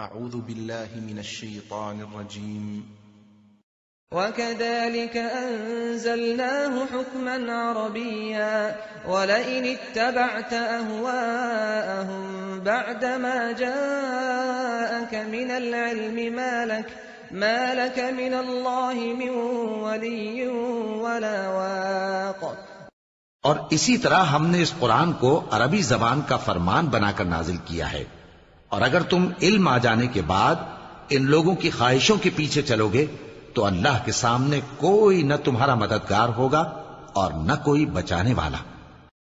أعوذ بالله من الشيطان الرجيم. وكذلك أنزلناه حكما عربيا ولئن اتبعت أهواءهم بعدما جاءك من العلم ما لك من الله من ولي ولا واق. اور اسی طرح ہم نے اس قرآن کو عربی زبان کا فرمان بنا کر نازل کیا ہے، اور اگر تم علم آ جانے کے بعد ان لوگوں کی خواہشوں کے پیچھے چلو گے تو اللہ کے سامنے کوئی نہ تمہارا مددگار ہوگا اور نہ کوئی بچانے والا.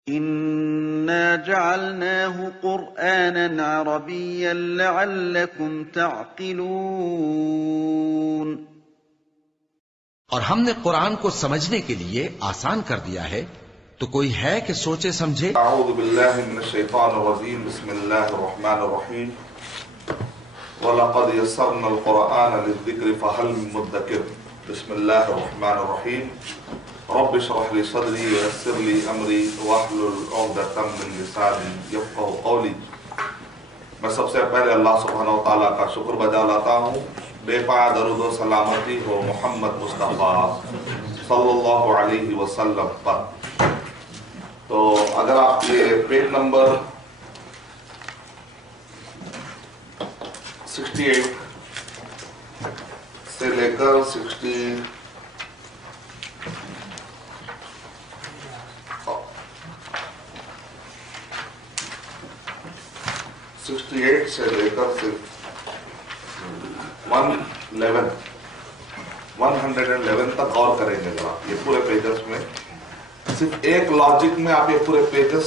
اِنَّا جَعَلْنَاهُ قُرْآنًا عَرَبِيًّا لَعَلَّكُمْ تَعْقِلُونَ. اور ہم نے قرآن کو سمجھنے کے لیے آسان کر دیا ہے، تو کوئی ہے کہ سوچے سمجھے. اعوذ باللہ من الشیطان الرجیم. بسم اللہ الرحمن الرحیم. وَلَقَدْ يَسَّرْنَا الْقُرْآنَ لِلذِّكْرِ فَهَلْ مِن مُّدَّكِرٍ. بسم اللہ الرحمن الرحیم. رب اشرح لي صدری ويسر لي امری واحلل عقدۃ من لسانی یفقهوا قولی. میں سب سے پہلے اللہ سبحانہ و تعالیٰ کا شکر بجا لاتا ہوں. بے پایا درود و سلامتی ہو محمد مصطفیٰ صلی اللہ علیہ وسلم پر. تو اگر آپ یہ پیج نمبر 68 سے لے کر 68 سے لے کر 111 تک غور کریں گے. اگر آپ یہ پورے پیجز میں صرف ایک لاجک میں آپ یہ پورے پیجز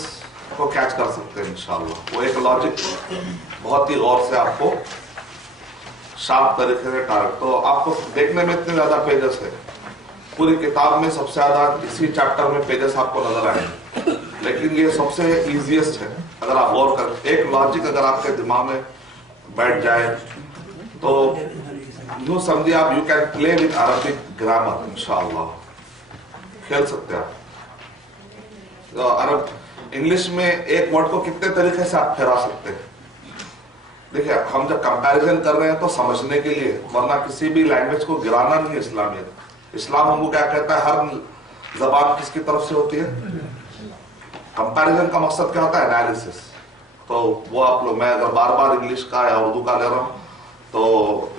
کو کیچ کر سکتے ہیں انشاءاللہ. وہ ایک لاجک بہت ہی غور سے آپ کو شارپ طریقے سے ٹارگٹ. تو آپ کو دیکھنے میں اتنے زیادہ پیجز ہے، پوری کتاب میں سب سے زیادہ اسی چیپٹر میں پیجز آپ کو نظر آئیں گے، لیکن یہ سب سے ایزیسٹ ہے. اگر آپ غور کریں، ایک لاجک اگر آپ کے دماغ میں بیٹھ جائے تو یوں سمجھے آپ you can play with Arabic grammar. انشاءاللہ کھیل سکتے ہیں آپ. عرب انگلش میں ایک ورڈ کو کتنے طریقے سے آپ پھیرا سکتے ہیں. دیکھیں ہم جب کمپیریزن کر رہے ہیں تو سمجھنے کے لیے، ورنہ کسی بھی لینگویج کو گرانا نہیں ہے اسلامیت. اسلام ہم کو کیا کہتا ہے؟ ہر زبان کس کی طرف سے ہوتی ہے؟ کمپیریزن کا مقصد کیا ہوتا ہے؟ انالیسس. تو وہ آپ لوگ، میں اگر بار بار انگلش کا یا اردو کا لے رہا ہوں تو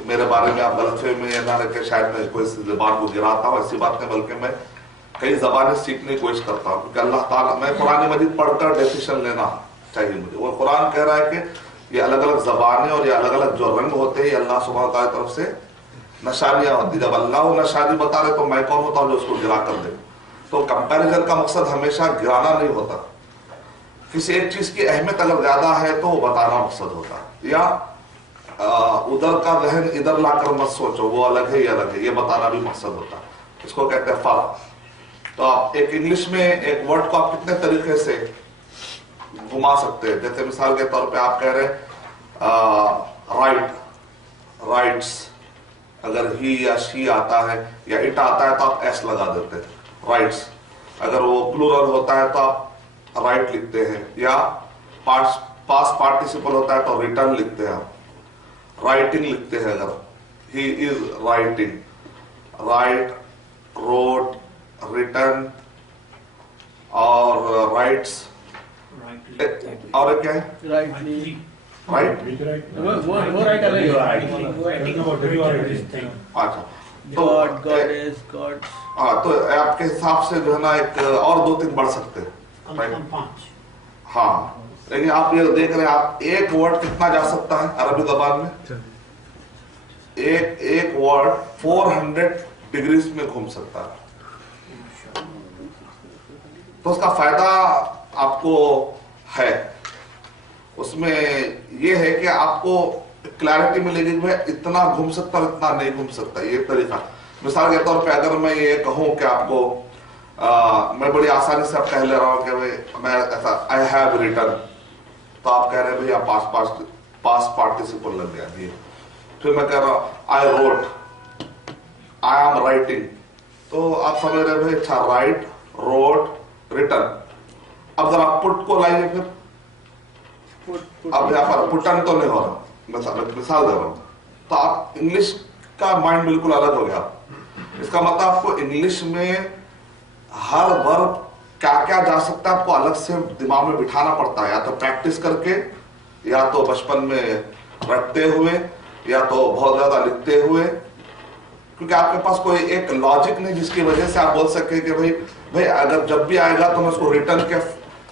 میرے بارے میں آپ غلط فہمی میں نہ رکھے شاید میں کوئی زبان کو گراتا ہوں. ایسی بات نہیں، بلکہ میں کئی زبانیں سیکھنے کی کوشش کرتا ہوں، کیونکہ اللہ تعالیٰ، میں قرآن مجید پڑھ کر ڈیسیشن لینا چاہیے مجھے. وہ قرآن کہہ رہا ہے کہ یہ الگ الگ زبانیں اور یہ الگ الگ جو رنگ ہوتے ہیں یہ اللہ سبحانہ تعالیٰ کی طرف سے نشانیاں ہوتی. جب اللہ وہ نشانی بتا رہے تو میں کون ہوتا ہوں جو اس کو گرا کر دے. تو کمپیریزن کا مقصد ہمیشہ گرانا نہیں ہوتا. کسی ایک چیز کی اہمیت اگر زیادہ ہے تو وہ بتانا مقصد ہوتا ہے، یا ادھر کا ذہن ادھر لا کر مت سوچو وہ الگ ہے یہ الگ ہے، یہ بتانا بھی مقصد ہوتا ہے. اس کو کہتے ہیں فرق. تو آپ ایک انگلش میں ایک ورڈ کو آپ کتنے طریقے سے گھما سکتے ہیں. جیسے مثال کے طور پہ آپ کہہ رہے رائٹس، اگر ہی یا شی آتا ہے یا اٹ آتا ہے تو آپ ایس لگا دیتے ہیں رائٹس. اگر وہ پلورل ہوتا ہے تو آپ رائٹ لکھتے ہیں، یا پاسٹ پارٹیسپل ہوتا ہے تو ریٹرن لکھتے ہیں. آپ رائٹنگ لکھتے ہیں، اگر he is writing, write, wrote, written اور رائٹس. اور کیا ہے؟ رائٹ. اچھا، تو آپ کے حساب سے جو ہے نا ایک اور 2-3 بڑھ سکتے ہیں. ہاں، لیکن آپ یہ دیکھ رہے ہیں آپ ایک ورڈ کتنا جا سکتا ہے عربی زبان میں؟ ایک ورڈ 400 ڈگریز میں گھوم سکتا ہے. تو اس کا فائدہ آپ کو ہے، اس میں یہ ہے کہ آپ کو کلیئرٹی ملے گی کہ اتنا گھوم سکتا اور اتنا نہیں گھوم سکتا. یہ طریقہ، مثال کے طور پہ اگر میں یہ کہوں کہ آپ کو میں بڑی آسانی سے اب کہہ لے رہا ہوں کہ میں ایسا I have written، تو آپ کہہ رہے ہیں بھئی پاسٹ پارٹیسپل لگ گیا. پھر میں کہہ رہا ہوں I wrote، I am writing، تو آپ سمجھ رہے ہیں بھئی اچھا رائٹ، روٹ، ریٹرن. اب ذرا پٹ کو لائیے، پھر اب یہاں پر پٹن تو نہیں ہو رہا، مثال دے رہا ہوں, تو آپ انگلش کا مائنڈ بالکل الگ ہو گیا. اس کا مطلب آپ کو انگلش میں ہر ورب کیا کیا جا سکتا ہے آپ کو الگ سے دماغ میں بٹھانا پڑتا ہے, یا تو پریکٹس کر کے, یا تو بچپن میں رٹتے ہوئے, یا تو بہت زیادہ لکھتے ہوئے, کیونکہ آپ کے پاس کوئی ایک لاجک نہیں جس کی وجہ سے آپ بول سکے کہ بھائی اگر جب بھی آئے گا تو میں اس کو ریٹرن کے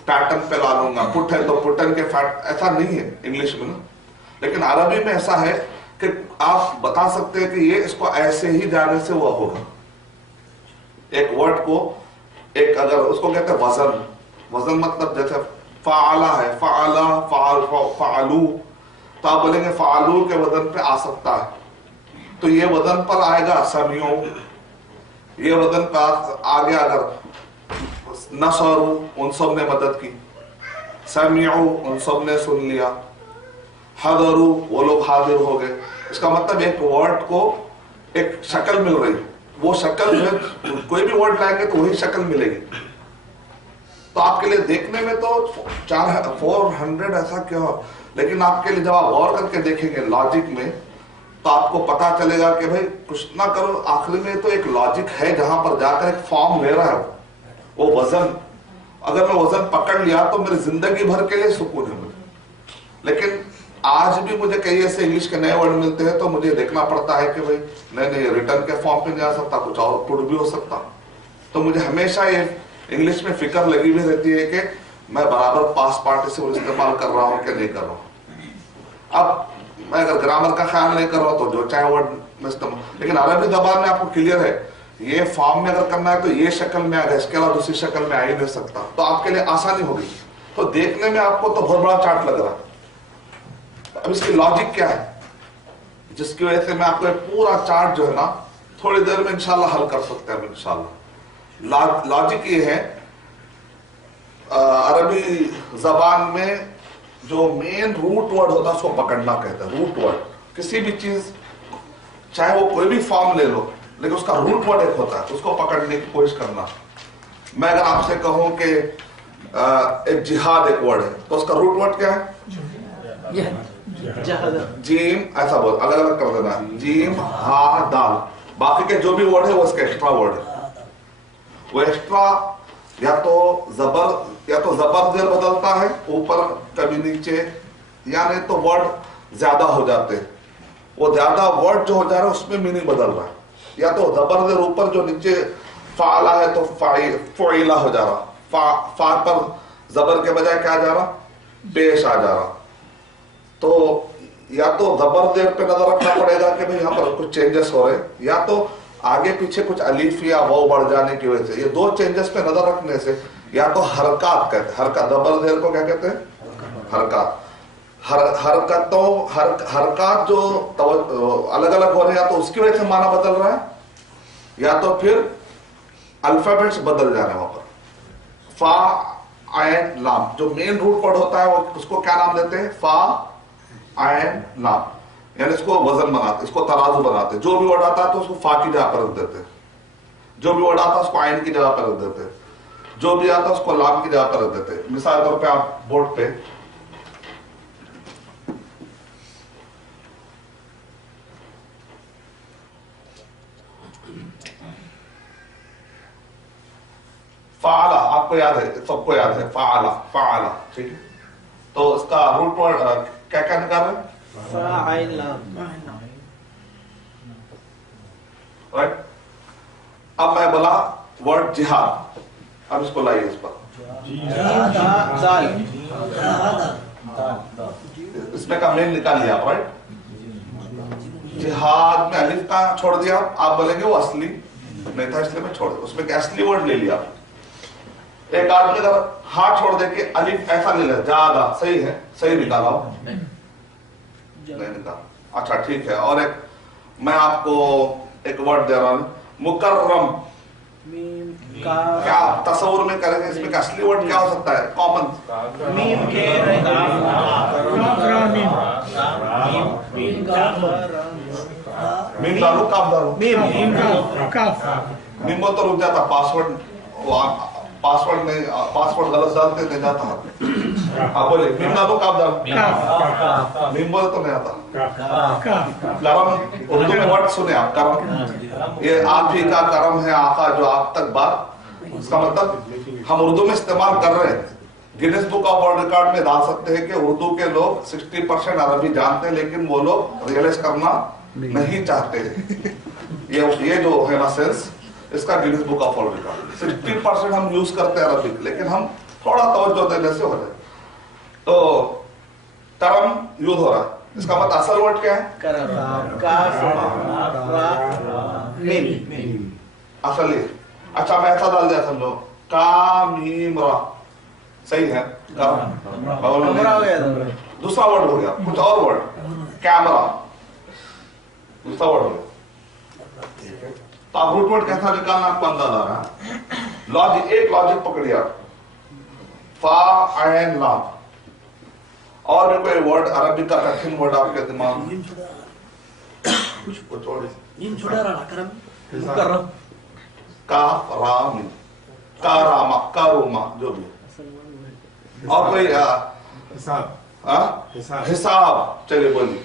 پیٹرن پہ لا لوں گا, پٹ ہے تو پٹن کے ایسا نہیں ہے انگلش میں نا. لیکن عربی میں ایسا ہے کہ آپ بتا سکتے ہیں کہ یہ اس کو ایسے ہی جانے سے وہ ہوگا. ایک ورڈ کو ایک اگر اس کو کہتے ہیں وزن, وزن مطلب جیسے فعلا ہے, فعلا فعلو, تو آپ بولیں گے فعلو کے وزن پہ آ سکتا ہے, تو یہ وزن پر آئے گا سمیعو, یہ وزن پر آگے اگر نصرو ان سب نے مدد کی, سمیعو ان سب نے سن لیا, حضرو وہ لوگ حاضر ہو گئے. اس کا مطلب ایک ورڈ کو ایک شکل مل رہی, وہ شکل جو ہے کوئی بھی ورڈ لائیں گے تو وہی شکل ملے گی. تو آپ کے لیے دیکھنے میں تو 400 ایسا کیا ہو, لیکن آپ کے لیے جب آپ غور کر کے دیکھیں گے لاجک میں تو آپ کو پتا چلے گا کہ بھائی کچھ نہ کرو, آخری میں تو ایک لاجک ہے جہاں پر جا کر ایک فارم لے رہا ہے وہ وزن. اگر میں وزن پکڑ لیا تو میری زندگی بھر کے لیے سکون ہے مجھے. لیکن آج بھی مجھے کئی ایسے انگلش کے نئے ورڈ ملتے ہیں تو مجھے دیکھنا پڑتا ہے کہ بھائی نہیں ریٹرن کے فارم پہ نہیں آ سکتا, کچھ اور پٹ بھی ہو سکتا. تو مجھے ہمیشہ یہ انگلش میں فکر لگی ہوئی رہتی ہے کہ میں برابر پاس پارٹیسپل استعمال کر رہا ہوں کہ نہیں کر رہا ہوں. اب میں اگر گرامر کا خیال نہیں کر رہا ہوں تو جو چاہے ورڈ میں استعمال, لیکن عربی زبان میں آپ کو کلیئر ہے یہ فارم میں اگر کرنا ہے تو یہ شکل میں آئے گا, اس کے علاوہ دوسری شکل میں آ ہی نہیں سکتا. تو آپ کے لیے آسانی ہوگی. تو دیکھنے میں آپ کو تو بہت بڑا چارٹ لگ رہا ہے. اب اس کی لاجک کیا ہے جس کی وجہ سے میں آپ کو پورا چارٹ جو ہے نا تھوڑی دیر میں انشاءاللہ حل کر سکتے ہیں انشاءاللہ. لاجک یہ ہے عربی زبان میں جو مین روٹ ورڈ ہوتا ہے اس کو پکڑنا کہتا ہے. روٹ ورڈ کسی بھی چیز چاہے وہ کوئی بھی فارم لے لو لیکن اس کا روٹ ورڈ ایک ہوتا ہے, اس کو پکڑنے کی کوشش کرنا. میں اگر آپ سے کہوں کہ ایک جہاد ایک ورڈ ہے تو اس کا روٹ ورڈ کیا ہے؟ جیم, ایسا بول الگ الگ کر دینا, جیم ہا دال. باقی کے جو بھی ورڈ ہے وہ اس کا ایکسٹرا ورڈ ہے. وہ ایکسٹرا یا تو زبر زیر بدلتا ہے اوپر کبھی نیچے, یا نہیں تو ورڈ زیادہ ہو جاتے. وہ زیادہ ورڈ جو ہو جا رہا ہے اس میں میننگ بدل رہا ہے, یا تو زبر زیر اوپر جو نیچے فعلا ہے تو فعیلا ہو جا رہا, فا پر زبر کے بجائے کیا جا رہا, پیش آ جا رہا. تو یا تو زبر زیر پہ نظر رکھنا پڑے گا کہ یہاں پر کچھ چینجز ہو رہے, یا تو آگے پیچھے کچھ الف یا واو بڑھ جانے کی وجہ سے. یہ دو چینجز پہ نظر رکھنے سے, یا تو حرکات کہتے ہیں, حرکات زبر زیر کو کیا کہتے ہیں حرکات. حرکات جو الگ الگ ہو رہے ہیں یا تو اس کی وجہ سے معنی بدل رہا ہے, یا تو پھر الفابیٹس بدل جا رہے ہیں وہاں پر. فا عین لام جو مین روٹ ورڈ ہوتا ہے وہ اس کو کیا نام دیتے ہیں, فا عین لام. یعنی اس کو وزن بناتے, اس کو ترازو بناتے. جو بھی ورڈ آتا ہے تو اس کو فا کی جگہ پر رکھ دیتے, جو بھی ورڈ آتا ہے اس کو عین کی جگہ پر رکھ دیتے, جو بھی آتا ہے اس کو لام کی جگہ پر رکھ دیتے. مثال طور پہ آپ بورڈ پہ فعلا, آپ کو یاد ہے, سب کو یاد ہے فعلا, فعلا, ٹھیک ہے. تو اس کا روٹ ورڈ کیا کیا نکال رہے ہیں, رائٹ. اب میں بولا ورڈ جہاد, اب اس کو لائیے اس پر, اس میں کا مین نکال لیا, رائٹ. جہاد میں الف کا چھوڑ دیا, آپ بولیں گے وہ اصلی نہیں تھا اس لیے میں چھوڑ دیا. اس میں اصلی ورڈ لے لیا. ایک آدمی اگر ہاتھ چھوڑ دے کہ الف ایسا لے لیا زیادہ, صحیح ہے, صحیح نکالا ہو نہیں نکالا, اچھا ٹھیک ہے. اور ایک میں آپ کو ایک ورڈ دے رہا ہوں مکرم, کیا تصور میں کریں گے اس میں اصلی ورڈ کیا ہو سکتا ہے, کامن میم ڈالو کاف ڈالو, میم تو رک جاتا, پاسورڈ نہیں, پاسورڈ غلط ڈالتے نہیں جاتا. हाँ बोले मीम डालो काफ डालो मीम बोले तो नहीं आता करम उर्दू में वर्ड सुने आप करम ये आप ही का करम है आका जो आप तक बात उसका मतलब हम उर्दू में इस्तेमाल कर रहे हैं Guinness book of world record में डाल सकते हैं कि उर्दू के लोग 60% अरबी जानते हैं लेकिन वो लोग रियलाइज करना नहीं चाहते ये जो है ना सेंस इसका Guinness book of world record 60% हम यूज करते हैं अरबिक लेकिन हम थोड़ा तवज्जो देने से हो जाए तो करम यूज हो रहा है इसका मतलब असल वर्ड क्या है असल ही अच्छा मैं ऐसा डाल दिया समझो कामीमरा सही है दूसरा वर्ड हो गया कुछ और वर्ड कैमरा दूसरा वर्ड हो गया तो आप रूट वर्ड कैसा निकालना आपको अंदाजा आ रहा है लॉजिक एक लॉजिक पकड़िए आप फा आयन लाम और भी कोई वर्ड अरबी का कठिन वर्ड आपके दिमाग में कुछ और कारामी कारामा कारुमा जो भी और कोई हिसाब चलिए बोलिए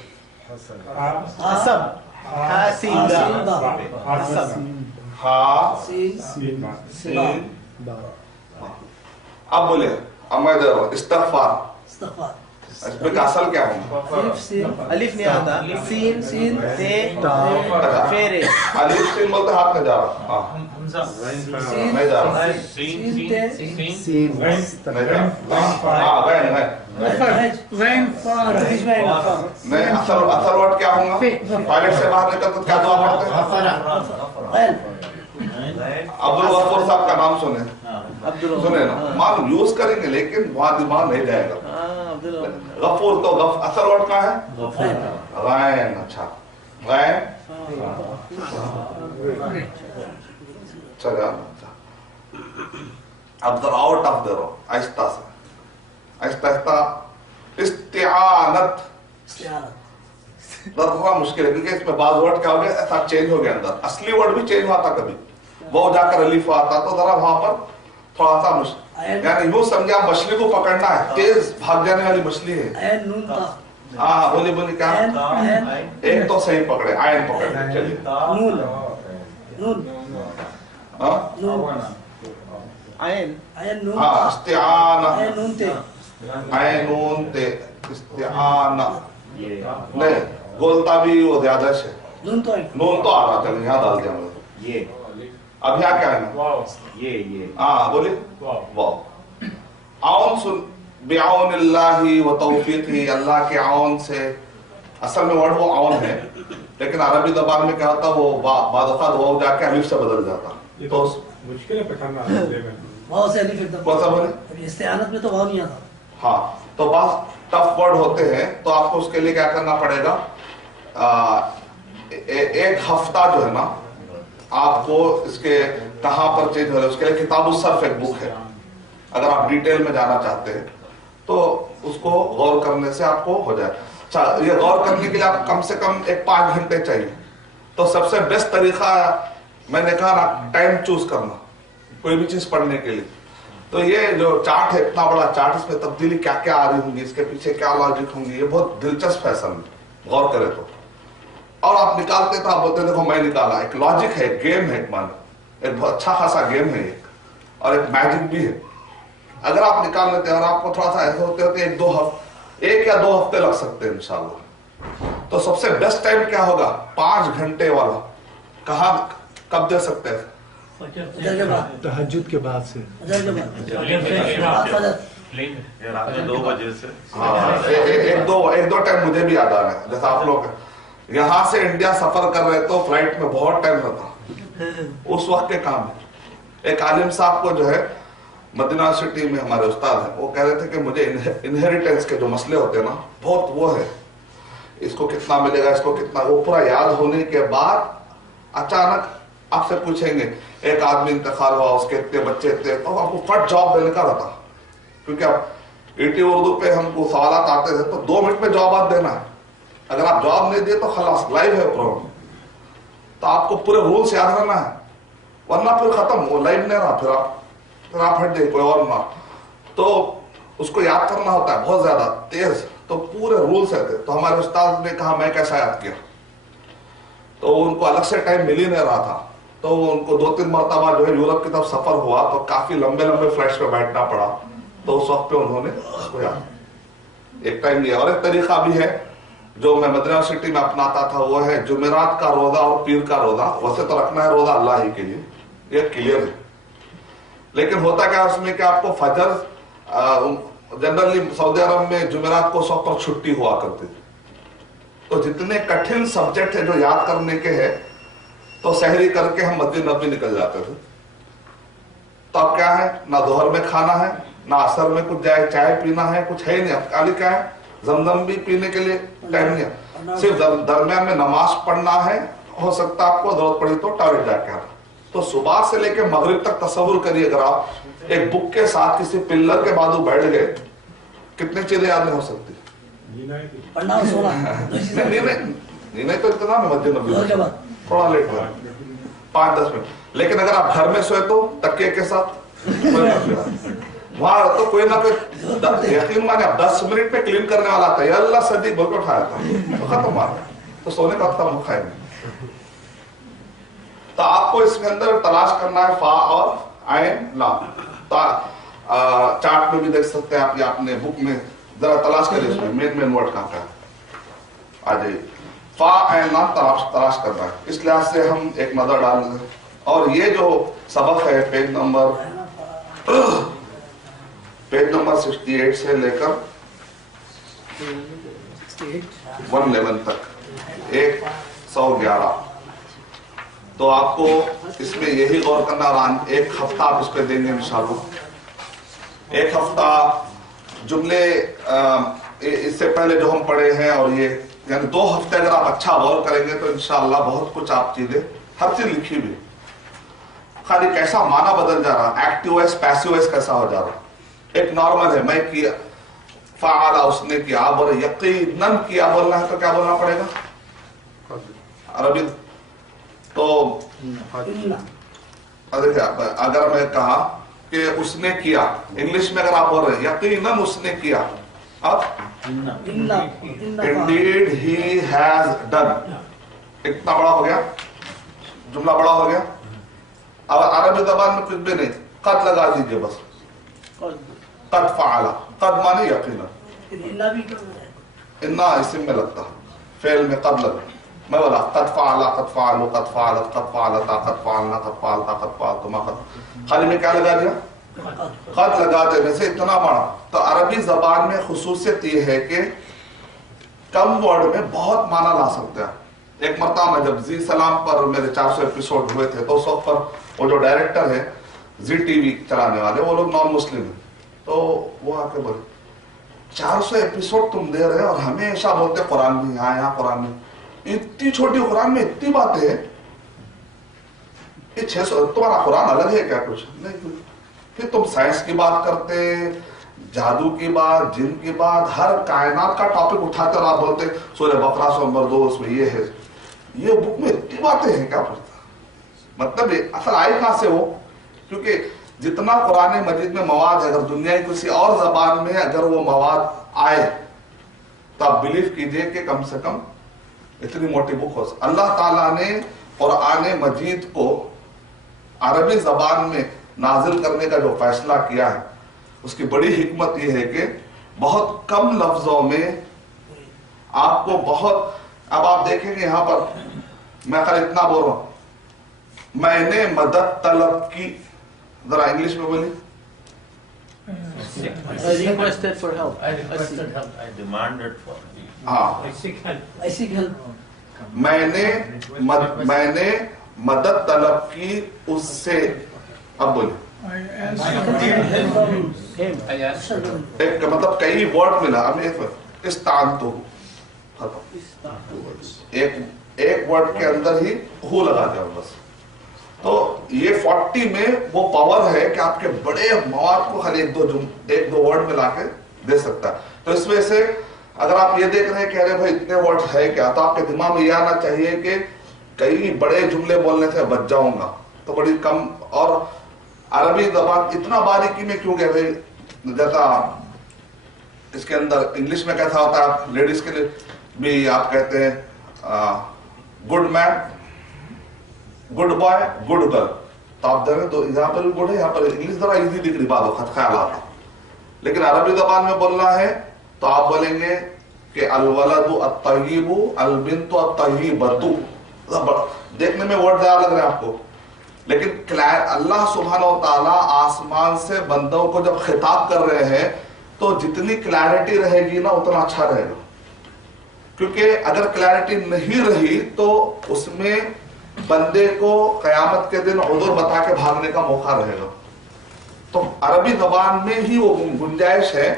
अब बोलिए अब मैं दे रहा हूँ इस्तग़फ़ार इसमें का असल क्या होगा अलिफ नहीं आता सीन सीन ते फेरे अलिफ सीन बोलते हाथ में जा रहा नहीं जा रहा सीन ते सीन नहीं असल वर्ड क्या होगा टॉयलेट से बाहर निकल तो क्या दुआ पढ़ते हैं अब्दुल गफूर साहब का नाम सुने ना मालूम यूज करेंगे लेकिन वहां दिमाग नहीं जाएगा गफूर तो असल वर्ड का है गैन अच्छा गैन चलो अब तो आउट ऑफ दे रहो आहिस्ता से आहिस्ता आहिस्ता इस्तिआनत थोड़ा मुश्किल है क्योंकि इसमें बाज वर्ड क्या हो गया ऐसा चेंज हो गया अंदर असली वर्ड भी चेंज हुआ था कभी वो जाकर अलीफ आता तो जरा वहां पर थोड़ा सा मुश्किल यानी यूं समझे आप मछली को पकड़ना है तेज भाग जाने वाली मछली है हाँ बोली बोली क्या एक तो सही पकड़े आयन पकड़े चलिए हाँ इस्तिआना आयनून ते इस्तिआना नहीं बोलता भी वो ज्यादा से नून तो आ रहा चलो यहाँ डाल दिया मैंने ये अब यहाँ क्या है ये हाँ बोले वाह आउन सुन बिआउनिल्लाही व तौफीक़ी अल्लाह के आउन से असल में वर्ड वो आउन है लेकिन अरबी ज़बान में क्या होता वो बादफा वो जाके अलिफ से बदल जाता तो मुश्किल है पकड़ना वाव से अलिफ एकदम कौन सा बोले इस्तिआनत में तो वाव नहीं आता हाँ तो बस टफ वर्ड होते हैं तो आपको उसके लिए क्या करना पड़ेगा एक हफ्ता जो है ना आपको इसके कहां पर चेंज हो रहा है उसके लिए किताबुस सर्फ एक बुक है अगर आप डिटेल में जाना चाहते हैं तो उसको गौर करने से आपको हो जाए अच्छा ये गौर करने के लिए आपको कम से कम 5 घंटे चाहिए तो सबसे बेस्ट तरीका मैंने कहा ना टाइम चूज करना कोई भी चीज पढ़ने के लिए तो ये जो चार्ट है इतना बड़ा चार्ट इसमें तब्दीली क्या क्या आ रही होंगी इसके पीछे क्या लॉजिक होंगी ये बहुत दिलचस्प फैशन गौर करे तो और आप निकालते तो आप बोलते देखो मैं निकाला एक लॉजिक है एक गेम है एक बहुत अच्छा खासा गेम है एक और एक मैजिक भी है अगर आप निकाल लेते हैं और आपको थोड़ा सा ऐसे होते होते 1 या 2 हफ्ते लग सकते हैं इंशाल्लाह तो सबसे बेस्ट टाइम क्या होगा 5 घंटे वाला कहाँ कब दे सकते हैं तहज्जुद के बाद से रात में 2 बजे से हाँ एक दो टाइम मुझे भी याद आ रहा है जैसा आप लोग यहाँ से इंडिया सफर कर रहे तो फ्लाइट में बहुत टाइम लगता उस वक्त के काम है एक आलिम साहब को जो है मदीना सिटी में हमारे उस्ताद हैं वो कह रहे थे कि मुझे इनहेरिटेंस के जो मसले होते हैं ना बहुत वो है इसको कितना मिलेगा इसको कितना वो पूरा याद होने के बाद अचानक आपसे पूछेंगे एक आदमी इंतकाल हुआ उसके इतने बच्चे थे तो आपको फट जवाब देने का रहता क्योंकि अब ईटी उर्दू पे हमको सवाल आते थे तो 2 मिनट में जवाब देना है अगर आप जवाब नहीं दिए तो खलास लाइव है प्रॉब्लम तो आपको पूरे रूल्स याद रहना है वरना फिर खत्म वो लाइव नहीं रहा फिर आप हट जाए कोई और ना तो اس کو یاد کرنا ہوتا ہے بہت زیادہ تیز، تو پورے رولز رہتے. تو ہمارے استاد نے کہا میں کیسا یاد کیا، تو ان کو الگ سے ٹائم مل ہی نہیں رہا تھا. تو ان کو 2-3 مرتبہ جو ہے یورپ کی طرف سفر ہوا تو کافی لمبے لمبے فلائٹس پہ بیٹھنا پڑا. تو اس وقت پہ انہوں نے اس کو یاد ایک ٹائم لیا. اور ایک طریقہ بھی ہے جو میں مدینہ یونیورسٹی میں اپناتا تھا، وہ ہے جمعرات کا روزہ اور پیر کا روزہ. ویسے تو رکھنا ہے روزہ اللہ ہی کے لیے، یہ کلیئر ہے، لیکن ہوتا کیا اس میں کہ آپ کو فجر جنرلی سعودی عرب میں جمعرات کو اس وقت پر چھٹی ہوا کرتی تھی. تو جتنے کٹھن سبجیکٹ ہیں جو یاد کرنے کے ہیں تو سحری کر کے ہم مسجد نبوی نکل جاتے تھے. تو اب کیا ہے، نہ ظہر میں کھانا ہے، نہ عصر میں کچھ جائے چائے پینا ہے، کچھ ہے ہی نہیں. اب خالی کیا ہے، زمزم بھی پینے کے لیے ٹائم نہیں ہے، صرف درمیان میں نماز پڑھنا ہے. ہو سکتا ہے آپ کو ضرورت پڑی تو ٹوائلٹ جا کے آنا. تو صبح سے لے کے مغرب تک تصور کریے، اگر آپ ایک بک کے ساتھ کسی پلر کے بازو بیٹھ گئے کتنی چیزیں یاد نہیں ہو سکتی. نہیں تو اتنا میں مسجد نبوی تھوڑا لیٹ ہوا 5-10 منٹ. لیکن اگر آپ گھر میں سوئے تو تکیے کے ساتھ وہاں تو کوئی نہ کوئی یقین مانے 10 منٹ پہ کلین کرنے والا تھا، یا اللہ صدیق بول کے اٹھایا تھا تو ختم ہوا. تو سونے کا وقت ہم کھائیں گے. تو آپ کو اس کے اندر تلاش کرنا ہے فا اور عین لام. چارٹ میں بھی دیکھ سکتے ہیں آپ، یا اپنے بک میں ذرا تلاش کریں اس میں مین ورڈ کہاں کا ہے. آ جائیے، فا عین لام تلاش کرنا ہے. اس لحاظ سے ہم ایک نظر ڈال دیں. اور یہ جو سبق ہے پیج نمبر 68 سے لے کر 111 تک 111. تو آپ کو اس میں یہی غور کرنا، اور ایک ہفتہ آپ اس پہ دیں گے انشاءاللہ. ایک ہفتہ جملے اس سے پہلے جو ہم پڑھے ہیں، اور یہ یعنی 2 ہفتے اگر آپ اچھا غور کریں گے تو انشاءاللہ بہت کچھ آپ چیزیں، ہر چیز لکھی بھی، خالی کیسا معنی بدل جا رہا، ایکٹیو وائس پیسیو وائس کیسا ہو جا رہا. ایک نارمل ہے، میں کیا، فعلا اس نے کیا. آپ بولے یقیناً کیا بولنا ہے تو کیا بولنا پڑے گا عربی. تو دیکھیں، اگر میں کہا کہ اس نے کیا، انگلش میں اگر آپ بول رہے ہیں یقیناً اس نے کیا، اب indeed he has done، اتنا بڑا ہو گیا، جملہ بڑا ہو گیا. اب عربی زبان میں کچھ بھی نہیں، قد لگا دیجئے بس. قد فعلا، قد مانے یقیناً، انا اسم میں لگتا، فعل میں قد لگتا. میں بولا قد فعلا، قد فعلوا، قد فعلت، قد فعلتا، قد فعلنا، قد فعلتا، قد فعلتما، خالی میں کیا لگا دیا، قد لگا دینے سے اتنا بڑا. تو عربی زبان میں خصوصیت یہ ہے کہ کم ورڈ میں بہت معنی لا سکتے ہیں. ایک مرتبہ میں جب زی سلام پر میرے 400 ایپیسوڈ ہوئے تھے، تو اس وقت پر وہ جو ڈائریکٹر ہے زی ٹی وی چلانے والے، وہ لوگ نان مسلم ہیں. تو وہ آ کے بولے 400 ایپیسوڈ تم دے رہے اور ہمیشہ بولتے قرآن میں، یہاں قرآن میں، اتنی چھوٹی قرآن میں اتنی باتیں ہیں. یہ 600 تمہارا قرآن الگ ہے کیا کچھ نہیں؟ پھر تم سائنس کی بات کرتے، جادو کی بات، جن کی بات، ہر کائنات کا ٹاپک اٹھاتے اور آپ بولتے سورہ بقرہ سورہ نمبر 2 اس میں یہ ہے. یہ بک میں اتنی باتیں ہیں کیا پڑھتا؟ مطلب اصل آئی کہاں سے وہ؟ کیونکہ جتنا قرآن مجید میں مواد ہے، اگر دنیا کی کسی اور زبان میں اگر وہ مواد آئے تو آپ بلیو کیجئے کہ کم سے کم اتنی موٹی بک ہو سکتی. اللہ تعالیٰ نے قرآن مجید کو عربی زبان میں نازل کرنے کا جو فیصلہ کیا ہے، اس کی بڑی حکمت یہ ہے کہ بہت کم لفظوں میں آپ کو بہت، اب آپ دیکھیں گے یہاں پر میں خالی اتنا بول رہا ہوں، میں نے مدد طلب کی، ذرا انگلش میں بولی. I requested for help. I requested help. I demanded for help. ہاں، I seek help. میں نے مدد طلب کی اس سے. اب بولے ایک مطلب کئی ورڈ ملا، اب استعنتو ایک ورڈ کے اندر ہی ہو لگا دیا بس. تو یہ 40 میں وہ پاور ہے کہ آپ کے بڑے مواد کو خالی ایک دو ورڈ میں لا کے دے سکتا ہے. تو اس وجہ سے اگر آپ یہ دیکھ رہے ہیں کہ ارے بھائی اتنے ورڈ ہے کیا، تو آپ کے دماغ میں یہ آنا چاہیے کہ کئی بڑے جملے بولنے سے بچ جاؤں گا تو بڑی کم. اور عربی زبان اتنا باریکی میں کیوں گئے بھائی، جیسا اس کے اندر انگلش میں کیسا ہوتا ہے, لیڈیز کے لیے بھی آپ کہتے ہیں گڈ مین, گڈ بوائے, گڈ گرل. تو آپ دیکھیں تو یہاں پر بھی گڈ ہے, یہاں پر انگلش ذرا ایزی دکھ رہی بات ہو خط خیالات. لیکن عربی زبان میں بولنا ہے تو آپ بولیں گے کہ الولد الطیب البنت الطیبۃ. دیکھنے میں ورڈ زیادہ لگ رہے ہیں آپ کو, لیکن اللہ سبحانہ و تعالیٰ آسمان سے بندوں کو جب خطاب کر رہے ہیں تو جتنی کلیئرٹی رہے گی نا اتنا اچھا رہے گا. کیونکہ اگر کلیئرٹی نہیں رہی تو اس میں بندے کو قیامت کے دن عذر بتا کے بھاگنے کا موقع رہے گا. تو عربی زبان میں ہی وہ گنجائش ہے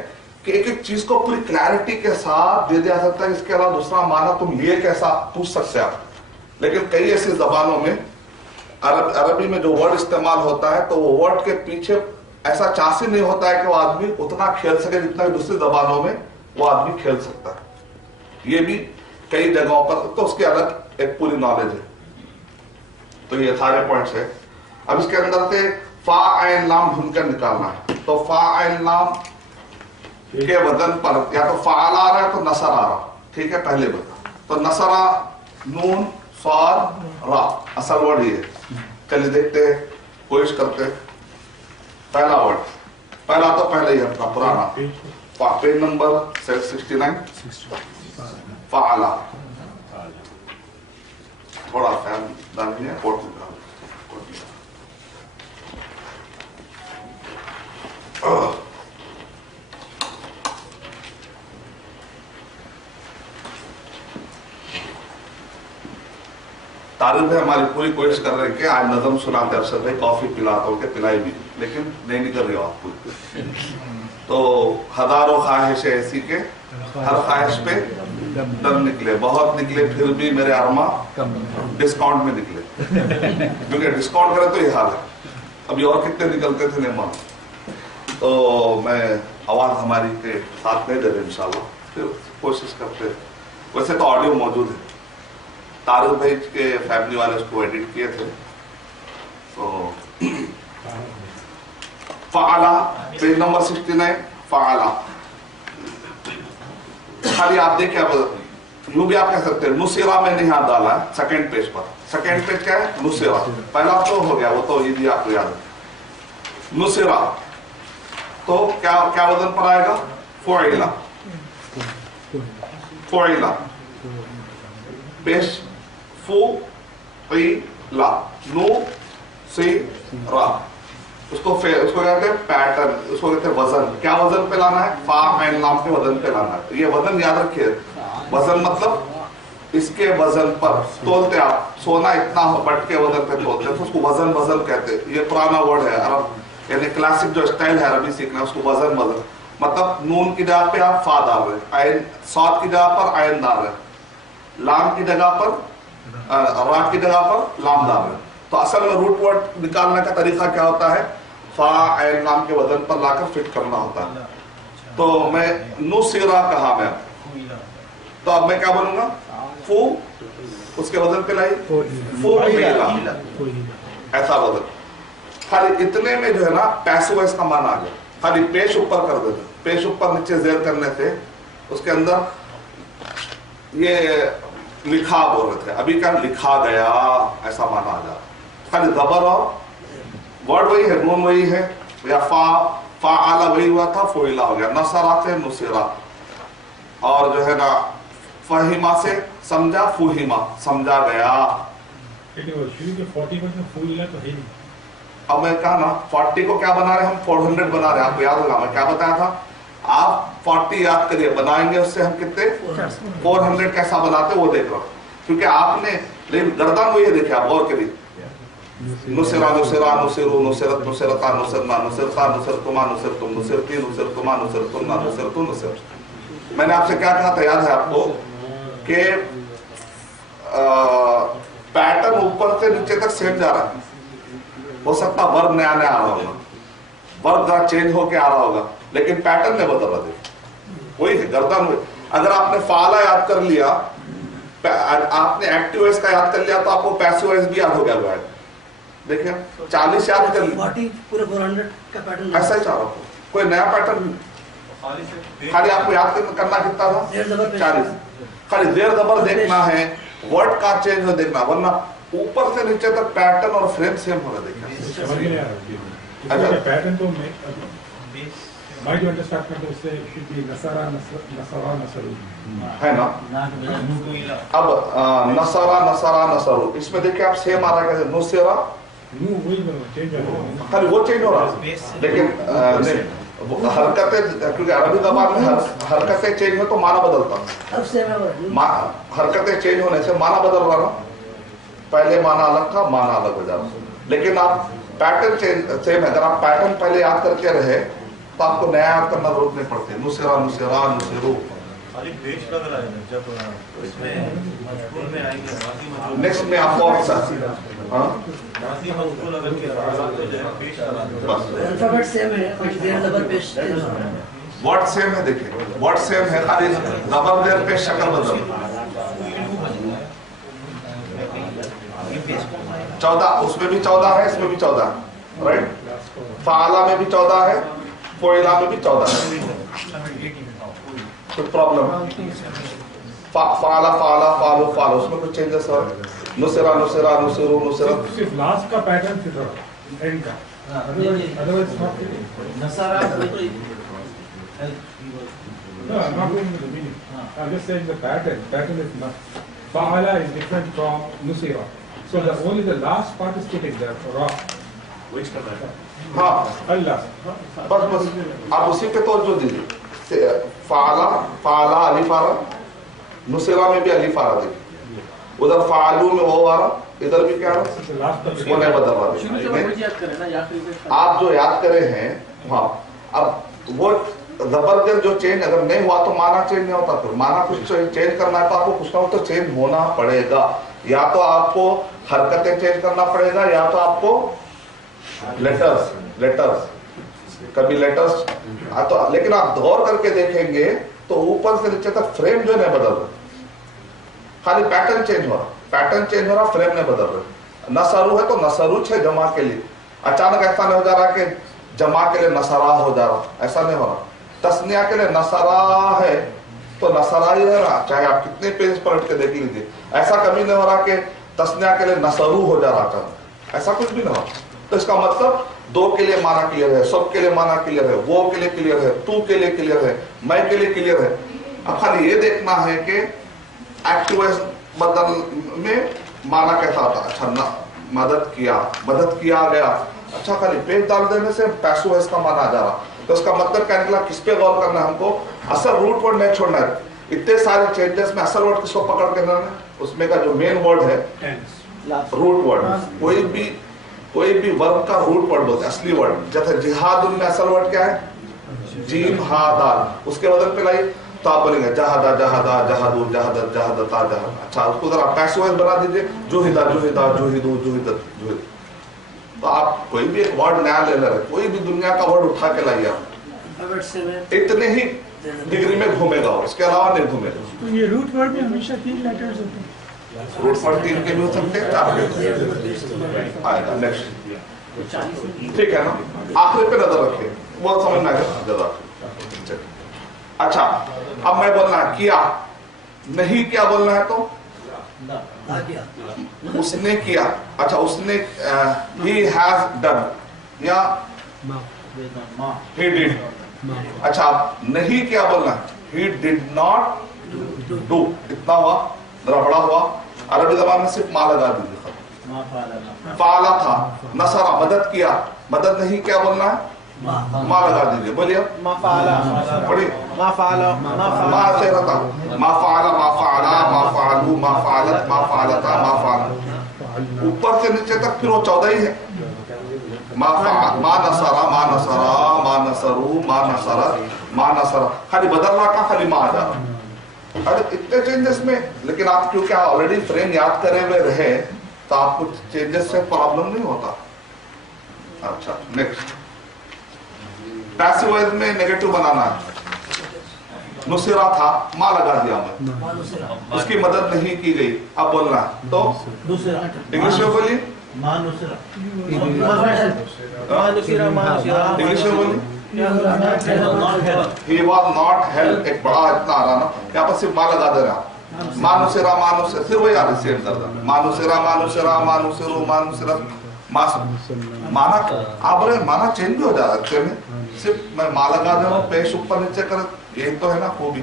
کہ ایک ایک چیز کو پوری کلیئرٹی کے ساتھ دے دیا سکتا ہے, اس کے علاوہ دوسرا معنی تم یہ کیسا پوچھ سکتے آپ. لیکن کئی ایسی زبانوں میں عربی میں جو ورڈ استعمال ہوتا ہے تو وہ ورڈ کے پیچھے ایسا چانس ہی نہیں ہوتا ہے کہ وہ آدمی اتنا کھیل سکے جتنا دوسری زبانوں میں وہ آدمی کھیل سکتا ہے. یہ بھی کئی جگہوں پر تو اس کی الگ ایک پوری نالج ہے. تو یہ سارے پوائنٹس ہے. اب اس کے اندر سے فا عین لام ڈھونڈ کر نکالنا ہے. تو فا عین لام کے وزن پر یا تو فعل آ رہا ہے تو نصر آ رہا, ٹھیک ہے, پہلے بتا. تو نصرا نون صاد را اصل ورڈ یہ ہے. چلیے دیکھتے ہیں, کوشش کرتے ہیں. پہلا ورڈ, پہلا تو پہلے ہی اپنا پرانا پیج نمبر 69 فعلا. تھوڑا خیال دانی ہے کوٹ نکال. تعریف ہے ہماری پوری کوشش کر رہے ہیں کہ آج نظم سناتے ارشد بھائی کافی پلاتا ہوں کہ پلائی بھی, لیکن نہیں نکل رہی آپ کو. تو ہزاروں خواہش ایسی کے ہر خواہش پہ دم نکلے, بہت نکلے پھر بھی میرے ارما ڈسکاؤنٹ میں نکلے. کیونکہ ڈسکاؤنٹ کرے تو یہ حال ہے. ابھی اور کتنے نکلتے تھے نہیں معلوم. تو میں آواز ہماری کے ساتھ نہیں دے رہے انشاءاللہ, پھر کوشش کرتے. ویسے تو آڈیو موجود ہے, طارق بھائی کے فیملی والے اس کو ایڈٹ کیے تھے. تو فعلا پیج نمبر 69 فعلا. خالی آپ دیکھیں, یوں بھی آپ کہہ سکتے ہیں نصیرہ میں نہیں ہاتھ ڈالا ہے سیکنڈ پیج پر. سیکنڈ پیج کیا ہے؟ نصیرہ. پہلا تو ہو گیا, وہ تو یہ بھی آپ کو یاد ہے. نصیرہ تو کیا وزن پر آئے گا؟ فعلا. فعلا پیش فو لا نو سی را. اس کو کہتے ہیں پیٹرن, اس کو کہتے ہیں وزن. کیا وزن پہ لانا ہے؟ فا عین لام کے وزن پہ لانا ہے. یہ وزن یاد رکھیے, وزن مطلب اس کے وزن پر تولتے. آپ سونا اتنا بٹ کے وزن پہ تولتے تو اس کو وزن وزن کہتے. یہ پرانا ورڈ ہے عرب, یعنی کلاسک جو اسٹائل ہے عربی سیکھنا, اس کو وزن وزن مطلب نون کی جگہ پہ آپ فا ڈال رہے ہیں, صاد کی جگہ پر عین ڈال رہے ہیں, لام کی جگہ پر را کی جگہ پر لام ڈال رہے ہیں. تو اصل میں روٹ ورڈ نکالنے کا طریقہ کیا ہوتا ہے؟ فا عین لام کے وزن پر لا کر فٹ کرنا ہوتا ہے. تو میں نصیرہ کہا میں, تو اب میں کیا بولوں گا؟ فو اس کے وزن پہ لائی فعلا, ایسا وزن. خالی اتنے میں جو ہے نا پیسو اس کا معنی آ گیا. خالی پیش اوپر کر دیتے, پیش اوپر نیچے زیر کرنے سے اس کے اندر یہ لکھا بول رہے تھے, ابھی کیا لکھا گیا ایسا معنی آ جاتا. خالی زبر اور ورڈ وہی ہے, نون وہی ہے, یا فعلا وہی ہوا تھا, فعلا ہو گیا. نصرہ سے نصیرہ, اور جو ہے نا فہیمہ سے سمجھا, فہیمہ سمجھا گیا. اب میں کہا نا 40 کو کیا بنا رہے ہیں ہم 400 بنا رہے ہیں. آپ کو یاد ہوگا میں کیا بتایا تھا, آپ 40 یاد کریے, بنائیں گے اس سے ہم کتنے 400 کیسا بناتے وہ دیکھ رہا ہوں. کیونکہ آپ نے لیکن گردان وہ یہ دیکھے, آپ غور کریے. نصرہ نصرہ نصرو نصرت نصرتا نصرنا نصرتا نصرتما نصرتم نصرتی نصرتما نصرتنا نصرتو نصر. میں نے آپ سے کیا کہا تھا یاد ہے آپ کو کہ پیٹرن اوپر سے نیچے تک سیم جا رہا ہے. ہو سکتا ورب نیا نیا آ رہا ہوگا, ورب ذرا چینج ہو کے آ رہا ہوگا, لیکن پیٹرن میں بدل رہا تھا وہی ہے. گردان ہوئی. اگر آپ نے فعلا یاد کر لیا, آپ نے ایکٹیو ایس کا یاد کر لیا, تو آپ کو پیسو ایس بھی یاد ہو گیا. دیکھیں 40 یاد کر لیا, ایسا ہی چاہ رہا ہوں, کوئی نیا پیٹرن. खाली आपको याद करना कितना था 40। खाली देर जबर देखना है, वर्ड का चेंज हो देखना, वरना ऊपर से नीचे तक पैटर्न और फ्रेम सेम होना देखना। अच्छा पैटर्न तो my understanding is should be nasara nasaru है ना। अब नसारा नसारा नसरू, इसमें देखिए आप सेम आ रहा है, नुसेरा खाली वो चेंज हो रहा है, लेकिन हरकतें, क्योंकि अरबी ज़बान में हरकतें चेंज हो तो माना बदलता, हरकतें चेंज होने से माना बदल रहा ना, पहले माना अलग था, माना अलग हो जाता। लेकिन आप पैटर्न चेंज सेम है, अगर आप पैटर्न पहले याद करके रहे तो आपको नया याद करना जरूरत नहीं पड़ती। नुसेरा नुसेरा नुसेरू। नेक्स्ट में आपको अल्फाबेट सेम है, देर जबर पेश, वर्ड सेम है, देखिए वर्ड सेम है, खाली जबर देर पेश शक्ल बदल। 14 उसमें भी 14 है, इसमें भी 14, राइट। फाला में भी 14 है, फोइला में भी 14 है। कुछ प्रॉब्लम? फाला फाला फालो फालो, उसमें कुछ चेंजेस हो? नुसेरा नुसेरा नुसेरू नुसेरा, सिर्फ लास्ट का पैटर्न से थोड़ा एंड का, अदरवाइज नॉट नसारा no, I'm not going into the meaning. I'm just saying the pattern is not. Fa'ala is different from nusira. So only the last part is put in there for ra. Which का pattern? हाँ Allah. बस आप उसी पे तवज्जो दीजिए। फाला फाला अलिफ आ रहा, नुसेरा में भी अलिफ आ रहा, देखिए उधर फालू में वो आ रहा, इधर भी क्या आ रहा, वो नहीं बदल रहा। आप जो याद करे हैं, हाँ, अब वो जबरदस्त जो चेंज अगर नहीं हुआ तो माना चेंज नहीं होता, फिर माना कुछ चेंज करना है तो आपको कुछ ना कुछ तो चेंज होना पड़ेगा, या तो आपको हरकतें चेंज करना पड़ेगा, या तो आपको लेटर्स कभी लेटर्स तो, लेकिन आप गौर करके देखेंगे तो ऊपर से नीचे तक फ्रेम जो नहीं बदल रहा, खाली पैटर्न चेंज हो रहा, फ्रेम नहीं बदल रहा। नसरू है तो नसरू है जमा के लिए, अचानक ऐसा नहीं हो जा रहा कि जमा के लिए नसरा हो जा रहा, ऐसा नहीं हो रहा। तस्निया के लिए नसरा है तो नसरा ही रह रहा, चाहे आप कितने पेज पलट के देख लीजिए, ऐसा कभी नहीं हो रहा कि तस्निया के लिए नसरू हो जा रहा अचानक, ऐसा कुछ भी नहीं हो रहा। तो इसका मतलब दो के लिए माना क्लियर है, सब के लिए माना क्लियर है, वो के लिए क्लियर है, तू के लिए क्लियर है, मैं के लिए क्लियर है। अब खाली ये देखना है कि एक्टिव बदल में माना कैसा आता, अच्छा ना मदद किया गया, अच्छा खाली पेज डाल देने से पैसो है इसका माना आ जा रहा। तो इसका मतलब क्या निकला, किस पे गौर करना है हमको, असल रूट वर्ड नहीं छोड़ना है। इतने सारे चेंजेस में असल वर्ड किसको पकड़ के लेना है, उसमें का जो मेन वर्ड है रूट वर्ड, कोई भी वर्ब का रूट वर्ड बोलते हैं, असली वर्ड। जैसे जिहादुन में असल वर्ड क्या है, जीम हा दाल, उसके बदल पे लाई तो आप बोलेंगे जहादा जहादा जहादू जहादत जहादता जहाद। अच्छा उसको जरा पैसोइज बना दीजिए, जुहिदा जुहिदा जुहिदू जुहिदत जुहिद। तो आप कोई भी एक वर्ड नया ले रहे, कोई भी दुनिया का वर्ड उठा के लाइए, इतने ही डिग्री में घूमेगा, इसके अलावा नहीं घूमेगा। तो ये रूट वर्ड में हमेशा 3 लेटर्स होते हैं, रूट वर्ड 3 के भी हो सकते हैं, 4 के आएगा। नेक्स्ट ठीक है ना, आखिरी पे नजर रखिए, बहुत समझ में आएगा। अच्छा अब मैं बोलना है किया, नहीं क्या बोलना है, तो उसने किया, अच्छा उसने he has done या he did। अच्छा नहीं क्या बोलना है, he did not do, इतना हुआ, जरा बड़ा हुआ। अरबी जबान में सिर्फ मा लगा दीजिए, फाला था, नसरा मदद किया, मदद नहीं क्या बोलना है, मा लगा दीजिए, बोलिए मा फाला मा फाला मा सेरता मा फाला मा फाला मा फालू मा फालत मा फालता मा फाला, ऊपर से नीचे तक फिर वो 14 ही है। मा नसरा मा नसरा मा नसरू मा नसरत मा नसरा, खाली बदल रहा का, खाली मा आ जा रहा। अरे इतने चेंजेस में, लेकिन आप क्योंकि ऑलरेडी फ्रेम याद करे हुए रहे तो आपको चेंजेस से प्रॉब्लम नहीं होता। अच्छा नेक्स्ट, पैसिव वॉइस में नेगेटिव बनाना है, नुसेरा था, मां लगा दिया मैं, उसकी मदद नहीं की गई, अब बोलना है तो इंग्लिश में बोलिए, इंग्लिश में बोलिए He was not held. ایک بڑا اتنا آ رہا نا, یہاں پر صرف ماں لگا دے رہا, مانوسرا مانوسرا, صرف وہی آ رہی سیم کر رہا, مانوسرا مانوسرا مانوسرو مانوسرا مانا. آپ رہے مانا چینج بھی ہو جا رہا ہے, صرف میں ماں لگا دے رہا ہوں, پیش اوپر نیچے کر, یہی تو ہے نا خوبی.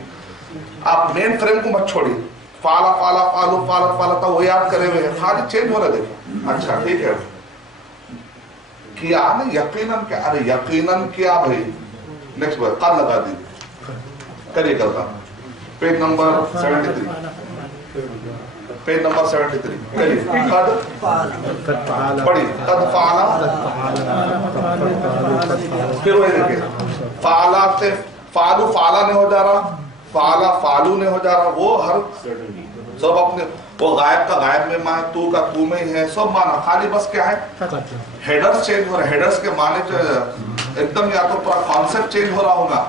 آپ مین فریم کو مت چھوڑی, فالا فالا فالو فالا فالا تھا وہ یاد کرے ہوئے ہیں, خالی چینج ہو رہا ہے. دیکھیں اچھا ٹھیک ہے, کیا نا یقیناً کیا, ارے یقیناً کیا بھائی. نیکسٹ بار قد لگا دیجیے, کریے کرتا. پیج نمبر 73, پیج نمبر 73 کریے. قد پڑھی, قد فعلا, پھر وہی دیکھیں فعلا سے فالو فعلا نہیں ہو جا رہا, فعلا فالو نہیں ہو جا رہا, وہ ہر سب اپنے, وہ غائب کا غائب میں ماں, تو کا تو میں ہے, سب مانا. خالی بس کیا ہے, ہیڈرز چینج ہو رہے ہیں. ہیڈرز کے معنی جو ایک دم, یا تو پورا کانسیپٹ چینج ہو رہا ہوگا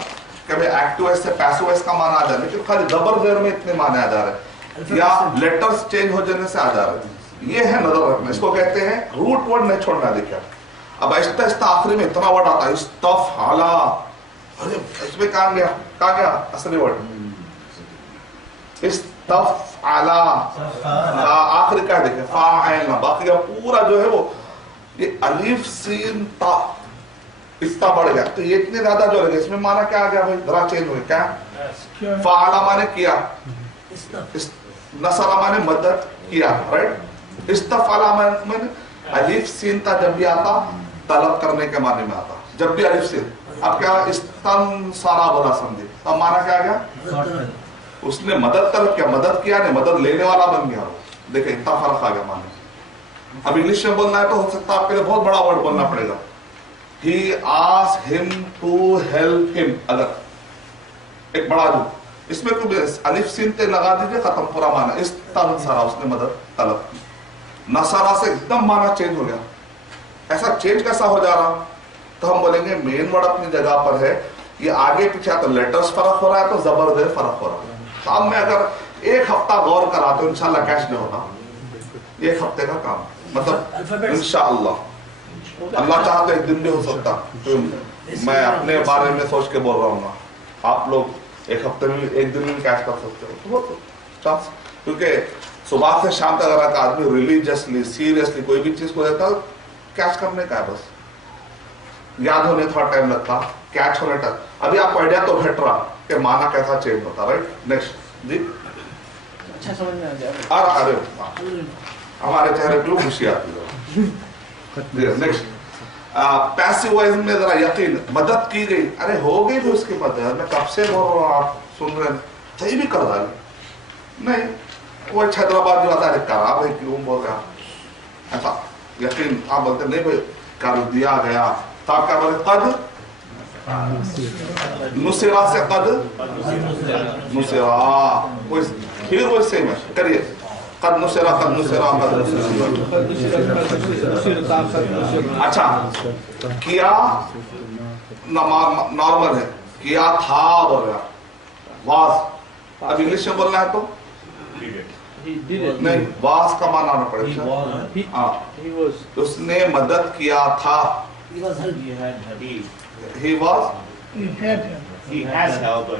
کہ بھئی ایکٹیو ایس سے پیسو ایس کا معنی آ جا رہا ہے, لیکن خالی زبر زیر میں اتنے معنی آ جا رہے ہیں, یا لیٹرز چینج ہو جانے سے آ جا رہے ہیں. یہ ہے نظر رکھنا, اس کو کہتے ہیں روٹ ورڈ نہیں چھوڑنا. دیکھا اب آہستہ آہستہ آخری میں اتنا ورڈ آتا ہے استفعلا, ارے اس میں کہاں گیا, کہاں گیا اصلی ورڈ استفعلا, آخری کیا دیکھیں فاعلنا, باقی پورا جو ہے وہ یہ الف سین تا استا بڑھ گیا. تو یہ اتنے زیادہ جو لگے, اس میں معنی کیا آ گیا بھائی, ذرا چینج ہوئے. کیا فعلا مانے کیا, نصرہ مانے مدد کیا, رائٹ. استفعلا مانے الف سین تا جب بھی آتا طلب کرنے کے معنی میں آتا, جب بھی الف سین. اب کیا استنصرا بولا سمجھے, اب معنی کیا آ گیا, اس نے مدد طلب کیا, مدد کیا نہیں, مدد لینے والا بن گیا. دیکھیں اتنا فرق آ گیا معنی. اب انگلش میں بولنا ہے تو ہو سکتا ہے آپ کے لیے بہت بڑا ورڈ بولنا پڑے گا. He asked him to help him. اگر ایک بڑا جو اس میں کوئی الف سین تے لگا دیجئے, ختم پورا معنی. استنصرا, اس نے مدد طلب کی. نصرہ سے ایک دم معنی چینج ہو گیا. ایسا چینج کیسا ہو جا رہا, تو ہم بولیں گے مین ورڈ اپنی جگہ پر ہے, یہ آگے پیچھے تو لیٹرز فرق ہو رہا ہے, تو زبر زیر فرق ہو رہا ہے. تو اب میں اگر ایک ہفتہ غور کرا تو انشاءاللہ کیش نہیں ہوتا, ایک ہفتے کا کام, مطلب انشاءاللہ. اللہ چاہا تو ایک دن بھی ہو سکتا, میں اپنے بارے میں سوچ کے بول رہا ہوں, آپ لوگ ایک ہفتے میں ایک دن میں کیش کر سکتے ہو, چانس. کیونکہ صبح سے شام تک اگر کا آدمی ریلیجیسلی سیریسلی کوئی بھی چیز کو دیتا کیچ کرنے کا ہے, بس یاد ہونے تھوڑا ٹائم لگتا, کیچ ہونے تک. ابھی آپ کو آئیڈیا تو گھٹ رہا کہ معنی کیسا چینج ہوتا, رائٹ. نیکسٹ جی, اچھا سمجھ میں آ جائے. ارے ہمارے چہرے پہ خوشی آتی ہے. نیکسٹ پیسو وائز میں ذرا یقین, مدد کی گئی, ارے ہو گئی تو اس کی مدد, میں کب سے بول رہا ہوں, آپ سن رہے ہیں, صحیح بھی کر رہا ہے نہیں, وہ حیدرآباد جو آتا ہے کرا بھائی کیوں بول رہا, ایسا یقین. آپ بولتے نہیں بھائی کر دیا گیا, تو آپ کیا بولتے قد نصرہ سے قد نصرہ, پھر وہ سیم ہے, کریے قد نصرہ قد نصرہ قد نصرہ. اچھا کیا نارمل ہے, کیا تھا بول رہا, واز. اب انگلش میں بولنا ہے تو نہیں, واز کا معنی آنا پڑے گا. اس نے مدد کیا تھا, he was, he has helped,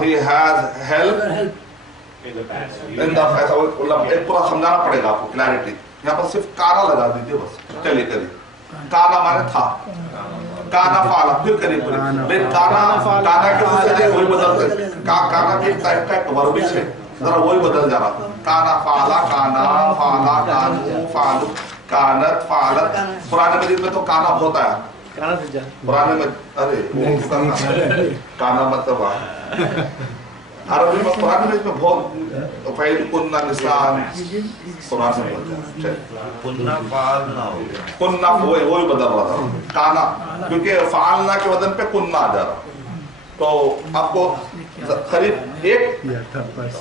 he has helped in the past. ایک پورا سمجھانا پڑے گا آپ کو, کلیئرٹی. یہاں پر صرف کانا لگا دیجیے بس, چلیے کریے. کانا مانے تھا, کانا فعلا, پھر کریے پوری. کانا کے وجہ سے وہی بدلتے, کانا کے ٹائپ کا ایک وربش ہے, ذرا وہی بدل جا رہا. کانا فعلا, کانا فعلا, کانو فعلو, کانت فعلت. قرآن مجید میں تو کانا بہت آیا, قرآن میں, ارے کانا مطلب عربی میں قرآن میں بہت فعل کننا نسان قرآن میں بولتا ہے. کننا فعلنا ہو گیا, کننا وہی بدل رہا تھا, کانا, کیونکہ فعلنا کے وزن پہ کننا آ جا رہا. تو آپ کو قریب ایک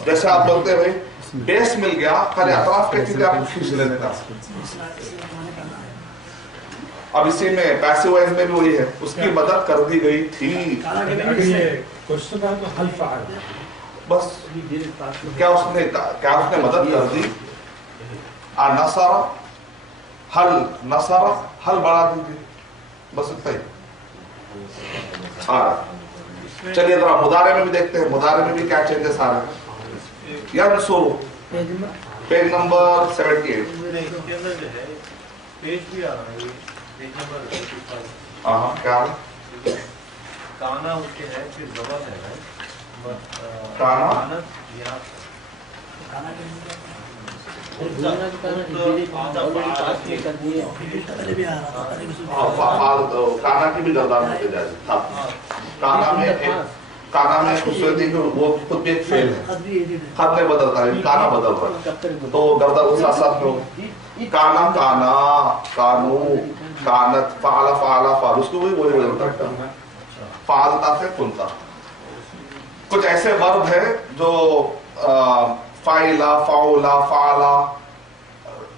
جیسے آپ بولتے ہیں بھائی بیس مل گیا, خالی اطراف کے چیزیں آپ کو کھینچ لینے کا. اب اسی میں پیسو وائز میں بھی وہی ہے, اس کی مدد کر دی گئی تھی. بس کیا اس نے مدد کر دی, نصرہ حل, نصرہ حل بڑھا دیجیے, بس اتنا ہی. आ रहा। चलिए जरा मुदारे में भी देखते हैं, मुदारे में भी क्या चेंजेस आ रहे हैं। यंसुरु पेज नंबर 78। इसके अंदर जो है पेज भी आ रहा है, पेज नंबर हाँ क्या काना उसके है, फिर जबर है काना यहाँ काना की भी गर्दान होते जाए। काना में खूबसूरती वो खुद भी एक फेल है, खत नहीं बदलता है, काना बदल रहा है, तो गर्दन के साथ साथ में काना काना कानू कानत फाला फाला फाल, उसको भी वही बदलता है, फालता से कुनता। कुछ ऐसे वर्ब है जो फाइला फाउला फाला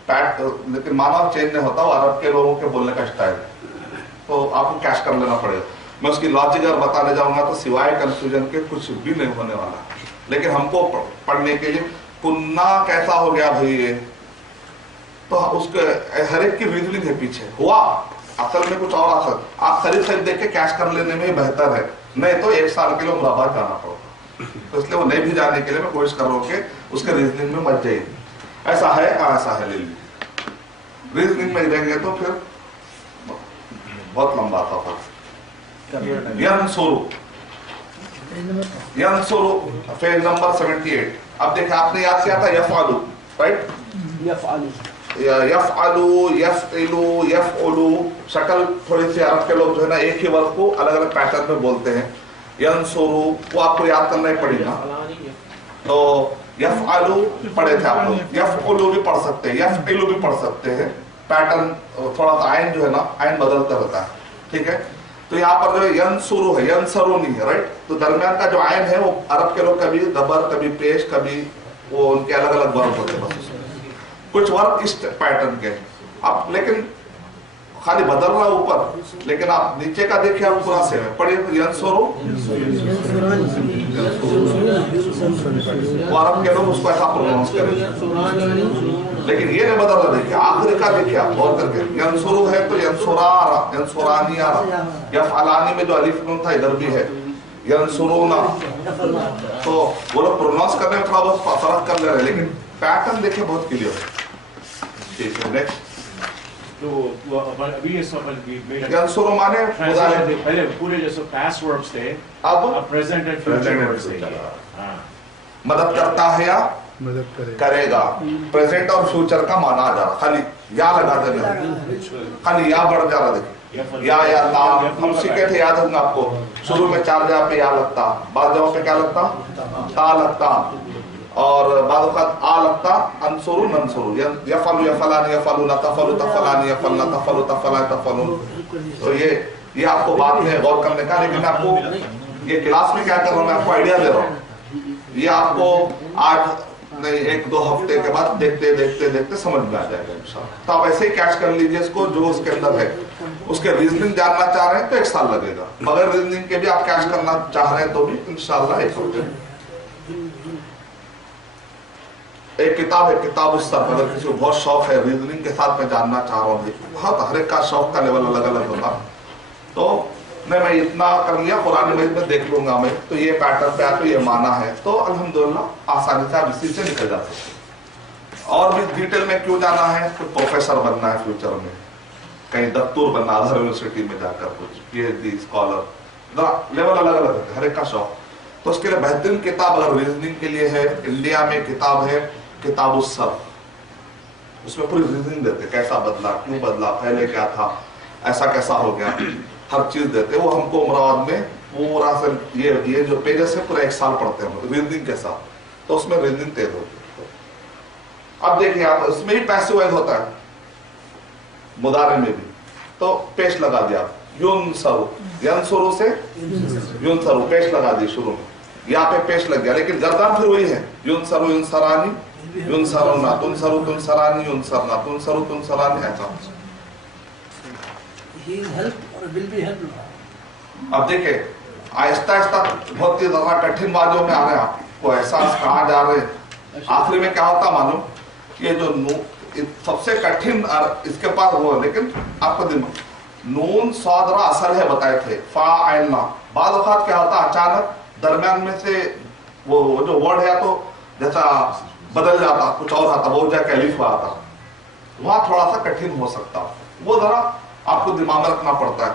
पैट, लेकिन मानव चेंज नहीं होता, वो अरब के लोगों के बोलने का स्टाइल है, तो आपको कैश कर लेना पड़ेगा। मैं उसकी लॉजिक अगर बताने जाऊंगा तो सिवाय कंफ्यूजन के कुछ भी नहीं होने वाला, लेकिन हमको पढ़ने के लिए कुन्ना कैसा हो गया भाई ये, तो उसके हर एक की रीजनिंग है पीछे, हुआ असल में कुछ और असर, आप खरीद देख के कैश कर लेने में बेहतर है, नहीं तो 1 साल के लिए मुराबाद जाना पड़ेगा। तो इसलिए वो नहीं भी जाने के लिए मैं कोशिश कर रहा हूँ कि उसके रीजनिंग में मत जाइए, ऐसा है ऐसा है, ले लीजिए। रीजनिंग में जाएंगे तो फिर बहुत लंबा था। यंसुरु यंसुरु पेज नंबर 78। अब देखिए आपने याद किया था यफअलु, राइट? यफअलु यफइलु यफउलु, शक्ल थोड़ी सी अरब के लोग जो है ना एक ही वर्ड को अलग अलग पैटर्न में बोलते हैं। यंसुरु वो आपको याद करना ही पड़ेगा। तो यफअलु पढ़े थे आप लोग, यफउलु भी पढ़ सकते हैं, यफइलु भी पढ़ सकते हैं, पैटर्न थोड़ा सा आयन जो है ना आयन बदलता रहता है, ठीक है। तो यहाँ पर जो यंसुरु है, यंसरु नहीं है, राइट? तो दरमियान का जो आयन है वो अरब के लोग कभी दबर कभी पेश कभी वो उनके अलग अलग वर्ग होते हैं, बस कुछ वर्ग इस पैटर्न के। अब लेकिन खाली बदल रहा ऊपर, लेकिन आप नीचे का देखिए आप पूरा सेम है। पढ़िए यंसुरु, वो अरब के लोग उसको ऐसा प्रोनाउंस करेंगे, लेकिन ये नहीं बदल रहा। देखिए आखिर का देखिए आप गौर करके, यंसुरु है तो यंसुरा यंसुरानी आ रहा, यफअलानी में जो अलिफ नून था इधर भी है, यंसुरूना। तो वो लोग प्रोनाउंस करने में थोड़ा बहुत फर्क कर ले रहे हैं, लेकिन पैटर्न देखिए बहुत क्लियर है। ठीक है, नेक्स्ट। तो अभी ये सब यंसुरु माने पहले पूरे जैसे पास्ट वर्ब्स थे, अब प्रेजेंट एंड फ्यूचर वर्ब्स थे। मदद करता है या मदद करेगा, प्रेजेंट और फ्यूचर का माना आ जा रहा, खाली या लगा देना, खाली या बढ़ जा रहा। देखिए या ता, हम सीखे थे, याद होगा आपको, शुरू में 4 जगह पे या लगता, बाद जगह पे क्या लगता, ता लगता, और बाद वक्त आ लगता, अंसुरु नंसुरु, यफलु यफलानी यफलु न तफलु तफलानी यफलना तफलु तफला तफलु। तो ये आपको बाद में गौर करने का, लेकिन आपको ये क्लास में क्या कर रहा हूँ, मैं आपको आइडिया दे रहा हूँ, ये आपको 8 नहीं 1-2 हफ्ते के बाद देखते देखते देखते समझ में आ जाएगा इंशाल्लाह। तो आप ऐसे ही कैच कर लीजिए इसको, जो उसके अंदर है उसके रीजनिंग जानना चाह रहे हैं तो 1 साल लगेगा, मगर रीजनिंग के भी आप कैच करना चाह रहे हैं तो भी इंशाल्लाह 1 हफ्ते। एक किताब है किताब उस सब, अगर किसी को बहुत शौक है रीजनिंग के साथ में जानना चाह रहा हूँ, बहुत हर एक का शौक का लेवल अलग अलग होगा, तो नहीं मैं इतना कर लिया पुराने मजीद में देख लूंगा मैं, तो ये पैटर्न पे आके ये माना है, तो अल्हम्दुलिल्लाह आसानी से आप इसी से निकल जा सकते। और भी डिटेल में क्यों जाना है, तो प्रोफेसर बनना है फ्यूचर में, कहीं दत्तूर बनना अदर यूनिवर्सिटी में जाकर कुछ PhD स्कॉलर, लेवल अलग अलग है हर एक का शौक। तो उसके लिए बेहतरीन किताब अगर रीजनिंग के लिए है, इंडिया में किताब है किताब उस सब, उसमें पूरी रीजनिंग देते, कैसा बदला, क्यों बदला, पहले क्या था, ऐसा कैसा हो गया, हर चीज देते। वो हमको उमराबाद में पूरा से ये जो पेजेस है पूरा 1 साल पढ़ते हैं रीजनिंग के साथ, तो उसमें रीजनिंग तेज होती है। अब देखिए आप इसमें ही पैसिव वॉइस होता है, मुदारे में भी, तो पेश लगा दिया युनसरु, यंसुरु से युनसरु पेश लगा दी शुरू में, यहाँ पे पेश लग गया, लेकिन गर्दन फिर वही है, युनसरु युनसरानी युनसरुना तुनसरु तुनसरानी युनसरना तुनसरु तुनसरानी, ऐसा। अब देखिए आहिस्ता आहिस्ता बहुत ही ज्यादा कठिन बातों में आ रहे हैं, आपको एहसास कहाँ जा रहे हैं। आखिरी में क्या होता मालूम, ये जो सबसे कठिन इसके पास वो, लेकिन आपको नून सौदरा असल है बताए थे, फा आइन ला। बाद वक्त क्या होता अचानक दरमियान में से वो जो वर्ड है तो जैसा बदल जाता, कुछ और आता, वो जाके अलिफ आता, वहां थोड़ा सा कठिन हो सकता, वो जरा आपको दिमाग में रखना पड़ता है।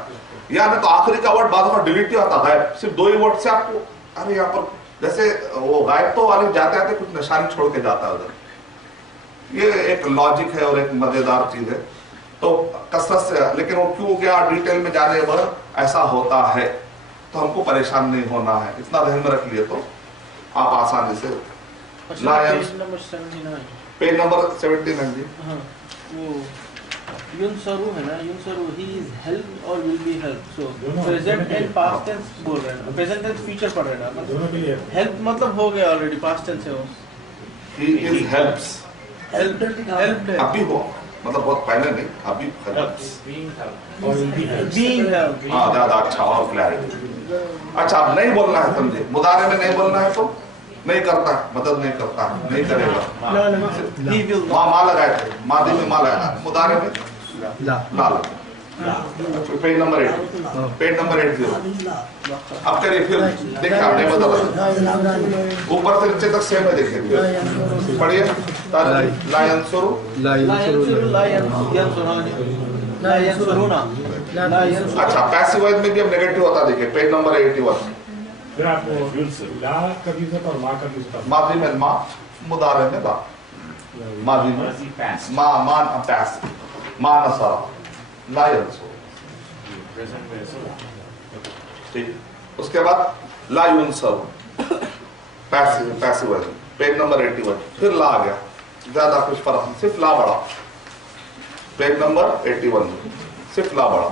या नहीं तो आखिरी का वर्ड बाद में डिलीट ही आता, गायब, सिर्फ 2 ही वर्ड से आपको, अरे यहाँ पर जैसे वो गायब तो वाले जाते आते कुछ निशानी छोड़ के जाता है उधर। ये एक लॉजिक है और एक मजेदार चीज है, तो कसरत से, लेकिन वो क्यों गया डिटेल में जाने पर ऐसा होता है, तो हमको परेशान नहीं होना है, इतना ध्यान में रख लिए तो आप आसानी से। पेज नंबर 79 जी। वो युनसरू है ना, युनसरू ही इज हेल्प और will be help, so present and past tense बोल रहे हैं, प्रेजेंट टेंस फ्यूचर पढ़ रहे हैं ना, हेल्प मतलब हो गया ऑलरेडी, पास्ट टेंस है वो। ही इज हेल्प्स, हेल्प अभी हो मतलब बहुत पहले नहीं, अभी हेल्प्स, बीइंग हेल्प। हाँ ज्यादा अच्छा और क्लैरिटी। अच्छा अब नहीं बोलना है, समझे, मुदारे में नहीं बोलना है तो नहीं करता, मदद नहीं करता, नहीं करेगा। माँ लगाए थे, मादी में माँ लगाया, मुदारे में ला। Page number 80। अब करिए फिर, देखिए आपने बता ऊपर से नीचे तक सेम है, देखिए पढ़िए। अच्छा पैसिव वॉइस में भी अब नेगेटिव होता, देखिए पेज नंबर 81। फिर आपको ला का यूज होता और माँ का यूज होता। मादी में माँ, मुदारे में ला, मादी में माँ पैस, माँ नसारा, ला यंसुरू, ठीक। उसके बाद ला युनसरू, पैसिव वॉइस, पेज नंबर 81। फिर ला आ गया, ज्यादा कुछ फर्क नहीं, सिर्फ ला बढ़ा, पेज नंबर 81 में सिर्फ ला बढ़ा।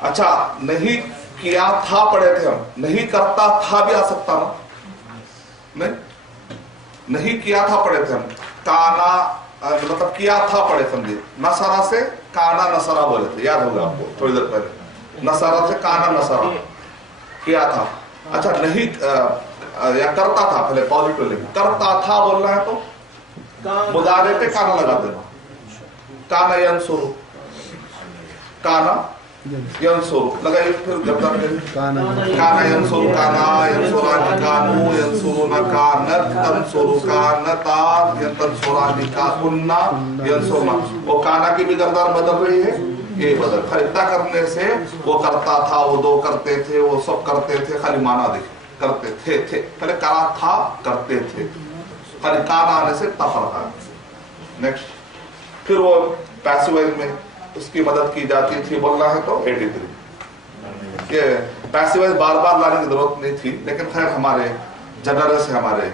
अच्छा नहीं किया था पढ़े थे हम, नहीं करता था भी आ सकता ना, नहीं किया था पढ़े थे हम, काना मतलब किया था पढ़े, समझे, नसारा से काना नसारा बोले थे, याद होगा आपको थोड़ी देर पहले, नसारा से काना नसारा किया था। अच्छा नहीं या करता था, पहले पॉजिटिव लिख, करता था बोलना है तो मुदारे पे काना लगा देना, काना यंसुरू, काना यंसुरू लगाइए, फिर काना यंसुरू, काना यंसुरानि कानू यंसुरूना कानत तंसुरू कानता यंतंसुरानि काकुन्ना यंसुरना। वो काना की भी गर्दान बदल रही है, ये बदल, खरीदा करने से वो करता था, वो दो करते थे, वो सब करते थे, खाली माना देखिए, करते थे, पहले करा था करते थे, खाली काना आने से तफरक है। नेक्स्ट फिर वो पैसिव वॉइस में उसकी मदद की जाती थी, बोलना है तो 83। ये पैसिव वॉइस बार बार लाने की जरूरत नहीं थी, लेकिन खैर हमारे जनरल से हमारे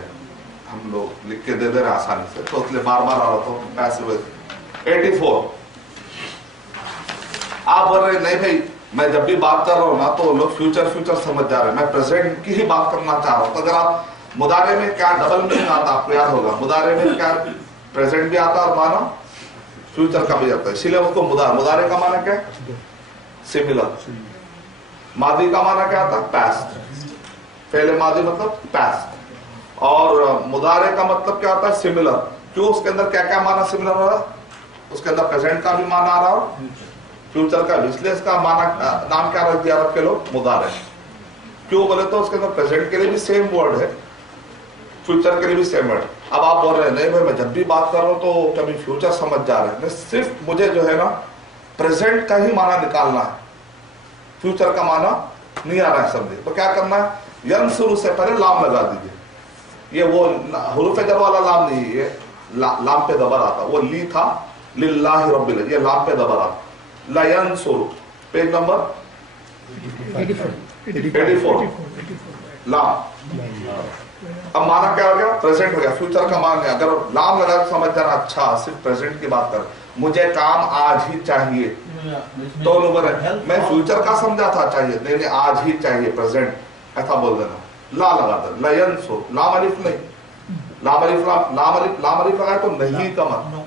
हम लोग लिख के दे दे रहे आसानी से, तो इसलिए बार बार आ रहा था पैसिव वॉइस। 84 आप बोल रहे नहीं भाई मैं जब भी बात कर रहा हूं ना तो लोग फ्यूचर समझ जा रहे हैं, मैं प्रेजेंट की ही बात करना चाह रहा हूं। तो अगर आप मुदारे में क्या डबल मीनिंग आता, आपको याद होगा, मुदारे में क्या प्रेजेंट भी आता और माना फ्यूचर का भी आता है, इसीलिए उसको मुदारे का माना क्या है, सिमिलर। मादी का माना क्या आता, पास्ट, पहले मादी मतलब पास्ट, और मुदारे का मतलब क्या होता है, सिमिलर। क्यों, उसके अंदर क्या क्या माना सिमिलर हो रहा, उसके अंदर प्रेजेंट का भी माना आ रहा और फ्यूचर का भी, इसलिए इसका माना नाम क्या रख दिया रखे लोग, मुदारे। क्यों बोले तो उसके अंदर प्रेजेंट के लिए भी सेम वर्ड है, फ्यूचर के लिए भी सेम वर्ड। अब आप बोल रहे हैं नहीं भाई मैं जब भी बात कर रहा हूं तो कभी फ्यूचर समझ जा रहे हैं, सिर्फ मुझे जो है ना प्रेजेंट का ही माना निकालना है, फ्यूचर का माना नहीं आ रहा है, समझे। तो क्या करना है, यंसुरू से पहले लाम लगा दीजिए, ये वो हुरूफ जर वाला लाम नहीं, ये लाम पे दबर आता, वो ली था लिल्लाहि रब्बिल, ये लाम पे दबर आता, ला यंसुरू, पेज नंबर 84 लाम। अब माना क्या हो गया, प्रेजेंट हो गया, फ्यूचर का मान है। अगर लाम लगा तो समझ जाना अच्छा सिर्फ प्रेजेंट की बात कर, मुझे काम आज ही चाहिए, तो मैं फ्यूचर का समझा था चाहिए, नहीं आज ही चाहिए, प्रेजेंट, ऐसा बोल देना, ला लगा दे, लयंसुर, लाम अलिफ नहीं, लाम अलिफ लगाए तो नहीं का मतलब,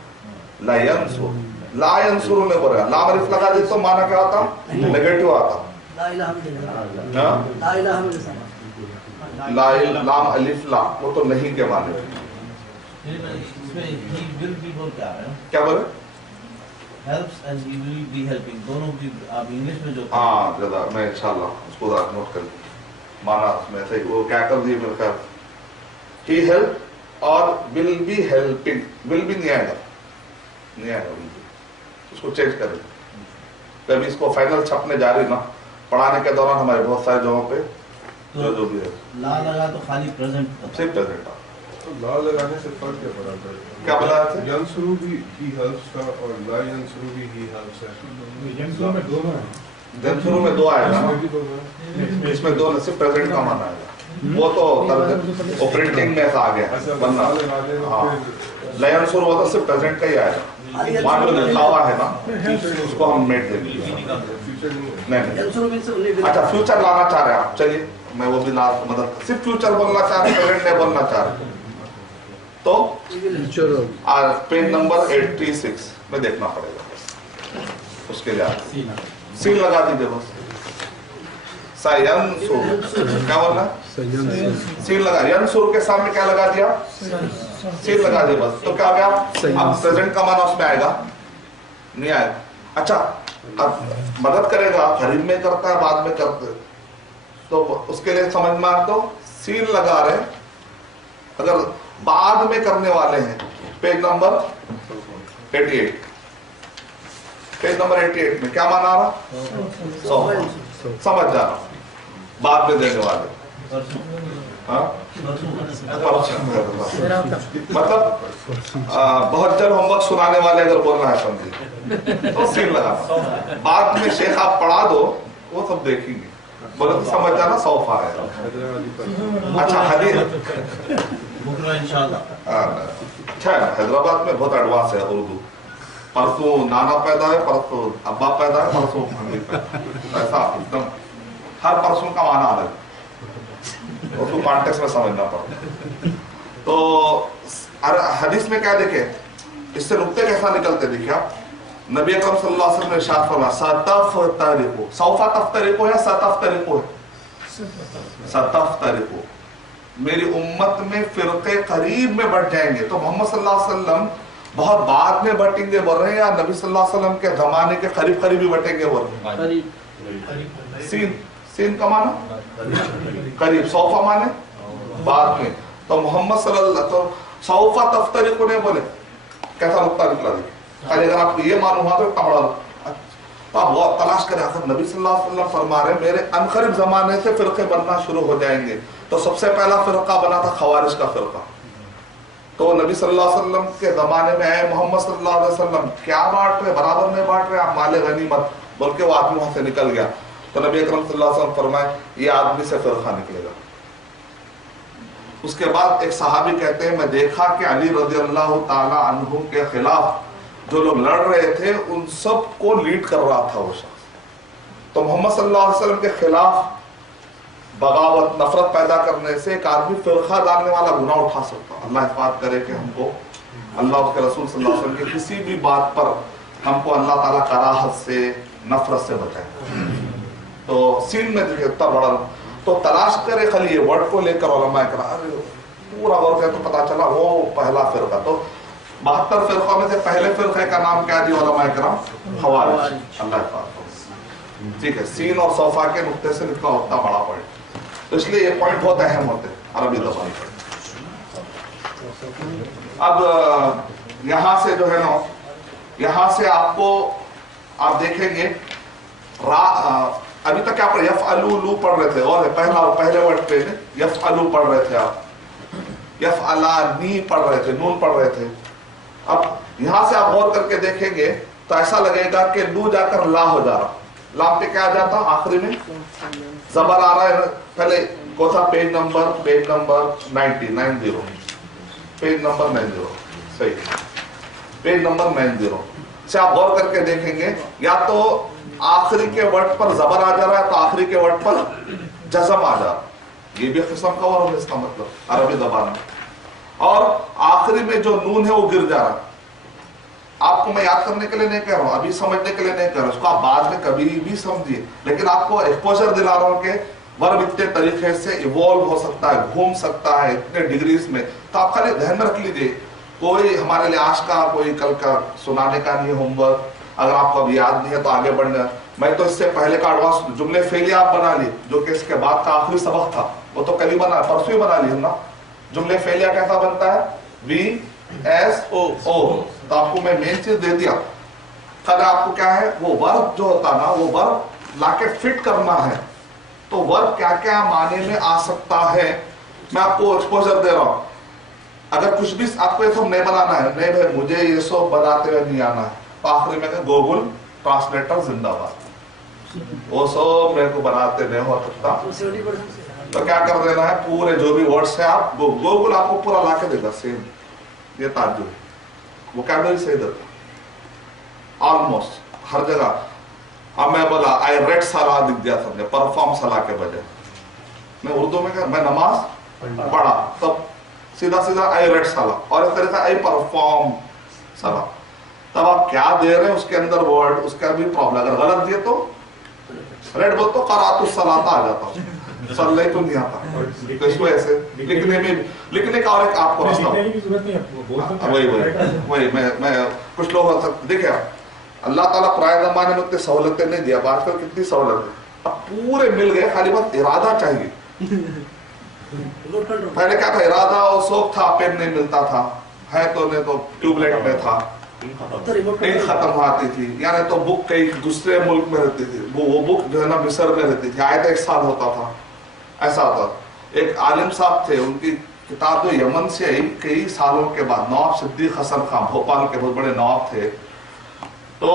लयंसुर, ला यंसुर ने बोला, लाम अलिफ लगा दे तो माना क्या आता, नेगेटिव आता, लाम अलिफ ला, वो तो नहीं के माने। क्या बोले, helps and he will be helping. दोनों की आप इंग्लिश में जो हाँ ज़्यादा मैं इंशाल्लाह उसको नोट कर माना उसमें सही वो क्या कर दिए मेरे ख्याल he help और will be helping will be नहीं आएगा उसको चेंज करें कभी इसको फाइनल छपने जा रही ना पढ़ाने के दौरान हमारे बहुत सारे जगहों पे जो भी है ला लगा तो खाली प्रेजेंट सिर्फ प्रेजेंट तो ला लगाने से फर्क क्या पड़ा था? क्या बोला था? यंसुरु भी he helps था और ला यंसुरु भी he helps है। यंसुरु में दोनों है। यंसुरु में दो आएगा ना इसमें दो सिर्फ प्रेजेंट का माना आएगा वो तो प्रिंटिंग में ऐसा आ गया वरना हाँ लयंसुरु वो तो सिर्फ प्रेजेंट का ही आएगा वहाँ जो लिखा हुआ है ना उसको हम मेट देंगे नहीं अच्छा फ्यूचर लाना चाह रहे हैं आप चलिए मैं वो भी मदद सिर्फ फ्यूचर बोलना चाह रहे प्रेजेंट नहीं बोलना चाह रहे तो पेज नंबर 86 में देखना पड़ेगा उसके लिए सील लगा दीजिए बस सयंसुर क्या बोलना सील लगा यंसुर के सामने क्या लगा दिया सील लगा दिया बस तो क्या हो गया अब प्रेजेंट का माना उसमें आएगा नहीं आएगा अच्छा अब मदद करेगा करीब में करता है बाद में करते तो उसके लिए समझ में आए तो सील लगा रहे अगर बाद में करने वाले हैं पेज नंबर 88 पेज नंबर 88 में क्या माना रहा समझ जाना बाद में देने वाले हाँ मतलब बहुत जल्द होमवर्क सुनाने वाले अगर बोलना है समझिए तो सीन लगाना बाद में शेख आप पढ़ा दो वो सब देखेंगे बोले तो समझ जाना सौफा है अच्छा हदीस अच्छा हैदराबाद में बहुत एडवांस है उर्दू परसों नाना पैदा है परसों अब्बा पैदा है परसों ऐसा एकदम हर परसों का माना अलग उसको कॉन्टेक्स्ट में समझना पड़ता तो हदीस में क्या देखे इससे नुक्ते कैसा निकलते देखिए आप नबी अकरम सल्लल्लाहु अलैहि वसल्लम ने इरशाद फरमाया सतफ्तरिकु सौफा तफ्तरिकु है सतफ्तरिकु है सतफ्तरिकु मेरी उम्मत में फिरके करीब में बढ़ जाएंगे तो मोहम्मद सल्लल्लाहु अलैहि वसल्लम बहुत बाद में बटेंगे बोल रहे हैं या नबी सल्लल्लाहु अलैहि वसल्लम के जमाने के करीब करीब ही बटेंगे बोल रहे हैं सीन सीन का माना करीब सौफा माने बाद में तो मोहम्मद सल्लल्लाहु तो सौफा तफ्तरिकु ने बोले कैसा नुक्ता निकला देखिए खाली अगर आपको ये मालूम हुआ तो कमड़ा तो आप बहुत तलाश करें आखिर नबी सल्लल्लाहु अलैहि वसल्लम फरमा रहे मेरे अनकरीब जमाने से फिरके बनना शुरू हो जाएंगे तो सबसे पहला फिरका बना था खवारिज का फिरका तो नबी सल्लल्लाहु अलैहि वसल्लम के जमाने में आए मोहम्मद सल्लल्लाहु अलैहि वसल्लम क्या बांट रहे बराबर में बांट रहे आप माले गनीमत बोल के वो आदमी वहां से निकल गया तो नबी अकरम सल्लल्लाहु अलैहि वसल्लम फरमाए ये आदमी से फिरका निकलेगा उसके बाद एक सहाबी कहते हैं मैं देखा कि अली रज़ियल्लाहु ताला अन्हु के खिलाफ जो लोग लड़ रहे थे उन सब को लीड कर रहा था वो शख्स तो मोहम्मद सल्लल्लाहु अलैहि वसल्लम के खिलाफ बगावत नफरत पैदा करने से एक आदमी फिरका डालने वाला गुनाह उठा सकता अल्लाह हिफाजत करे कि हमको अल्लाह उसके रसूल सल्लल्लाहु अलैहि वसल्लम की किसी भी बात पर हमको अल्लाह ताला कराहत से नफरत से बचाए तो सीन में देखिए इतना बड़ा तो तलाश करे खाली ये वर्ड को लेकर उलमा इकराम पूरा वर्ड है तो पता चला वो पहला फिरका तो 72 फिरकों में से पहले फिरके का नाम क्या दिया उलमा इकराम खवारिज अल्लाह हिफाजत ठीक है सीन और सौफा के नुक्ते से निकला होता बड़ा पॉइंट तो इसलिए ये पॉइंट बहुत अहम होते हैं अरबी ज़बान पर अब यहाँ से जो है ना यहाँ से आपको आप देखेंगे अभी तक आप यफ़अलू पढ़ रहे थे और पहले वर्ड पे यफ़अलू पढ़ रहे थे आप यफ़अलानी पढ़ रहे थे नून पढ़ रहे थे अब यहाँ से आप गौर करके देखेंगे तो ऐसा लगेगा कि लू जाकर ला हो जा रहा लाम पे क्या आ जाता आखिरी में जबर आ रहा है पहले कौन सा पेज नंबर 90 पेज नंबर 90 सही पेज नंबर 90 से आप गौर करके देखेंगे या तो आखिरी के वर्ड पर जबर आ जा रहा है तो आखिरी के वर्ड पर जज़म आ जा रहा ये भी किस्म का वर्ड है इसका मतलब अरबी ज़बान में और आखिरी में जो नून है वो गिर जा रहा है आपको मैं याद करने के लिए नहीं कह रहा हूं अभी समझने के लिए नहीं कह रहा उसको आप बाद में कभी भी समझिए लेकिन आपको एक्सपोजर दिला रहा हूं कि वर्ब इतने तरीके से इवॉल्व हो सकता है घूम सकता है इतने डिग्रीज में तो आप खाली ध्यान में रख लीजिए कोई हमारे लिए आज का कोई कल का सुनाने का नहीं होमवर्क अगर आपको अभी याद नहीं है तो आगे बढ़ना, मैं तो इससे पहले का एडवांस जुमले फेलिया आप बना लिए, जो कि इसके बाद का आखिरी सबक था वो तो कल ही बना, परसों ही बना लिए ना। जुमले फेलिया कैसा बनता है? VSO। तो आपको मैं मेन चीज दे दिया। कल आपको क्या है, वो वर्ब जो होता ना, वो वर्ब लाके फिट करना है। तो वर्ब क्या क्या माने में आ सकता है, मैं आपको एक्सपोजर दे रहा हूं। अगर कुछ भी आपको ये सब नहीं बनाना है, नहीं भाई मुझे ये सब बनाते हुए नहीं आना है, तो आखिरी में गूगल ट्रांसलेटर जिंदाबाद, वो सब मेरे को बनाते नहीं हो सकता। तो क्या कर देना है, पूरे जो भी वर्ड्स है आप गूगल आपको पूरा ला के देगा सेम। ये ताज्जुब वो कैबलरी सही देता ऑलमोस्ट हर जगह। अब मैं बोला आई रेड सलाह दिख दिया सबने, परफॉर्म सलाह के बजाय। मैं उर्दू में मैं नमाज पढ़ा तब सीधा सीधा आई रेड सलाह, और इस तरह से आई परफॉर्म सलाह। तब आप क्या दे रहे हैं उसके अंदर वर्ड, उसका भी प्रॉब्लम। अगर गलत दिए तो रेड बोल तो करातु सलाता आ जाता, सल्ले तो नहीं आता। तो इसको ऐसे लिखने का और एक आपको वही मैं कुछ लोग देखे, अल्लाह ताला पुराने जमाने में उतनी सहूलतें नहीं दिया, आजकल कितनी सहूलत है। अब पूरे मिल गए, खाली बस इरादा चाहिए। पहले क्या था, इरादा और शौक था, पेन नहीं मिलता था, है तो नहीं तो ट्यूबलाइट में था, इंक खत्म आती थी, यानी तो बुक कई दूसरे मुल्क में रहती थी, वो बुक जो है ना मिस्र में रहती थी, आयत एक साल होता था, ऐसा होता। एक आलिम साहब थे, उनकी किताब जो यमन से आई कई सालों के बाद, नवाब सिद्दीक हसन खान भोपाल के बहुत बड़े नवाब थे, तो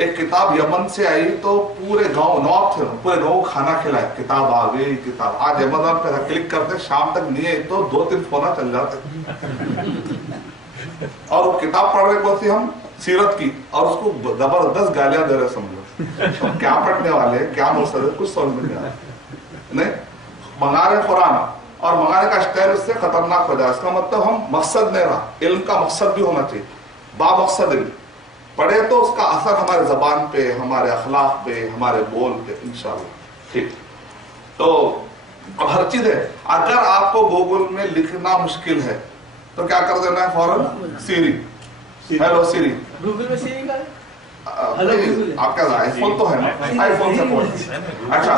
एक किताब यमन से आई तो पूरे गांव, नवाब थे पूरे गांव खाना खिलाए, किताब आ गई किताब। आज अमेज़न पे क्लिक करते शाम तक नहीं है तो 2-3 फोना चल जाते। और वो किताब पढ़ रहे थी हम सीरत की, और उसको जबरदस्त गालियां दे रहे समझो। तो क्या पढ़ने वाले, क्या मकसद है, कुछ समझ में नहीं आया। नहीं मंगा रहे कुरान, और मंगाने का स्टाइल उससे खतरनाक हो जाए। इसका मतलब हम मकसद नहीं रहा, इल्म का मकसद भी होना चाहिए, बामकसद इल्म पढ़े तो उसका असर हमारे जबान पे, हमारे अखलाक पे, हमारे बोल पे इंशाल्लाह। ठीक, तो अब हर चीज है। अगर आपको गूगल में लिखना मुश्किल है तो क्या कर देना है, फौरन सीरी, हेलो सीरी। गूगल में सीरी का आपका आईफोन तो है ना, आईफोन सपोर्ट। अच्छा,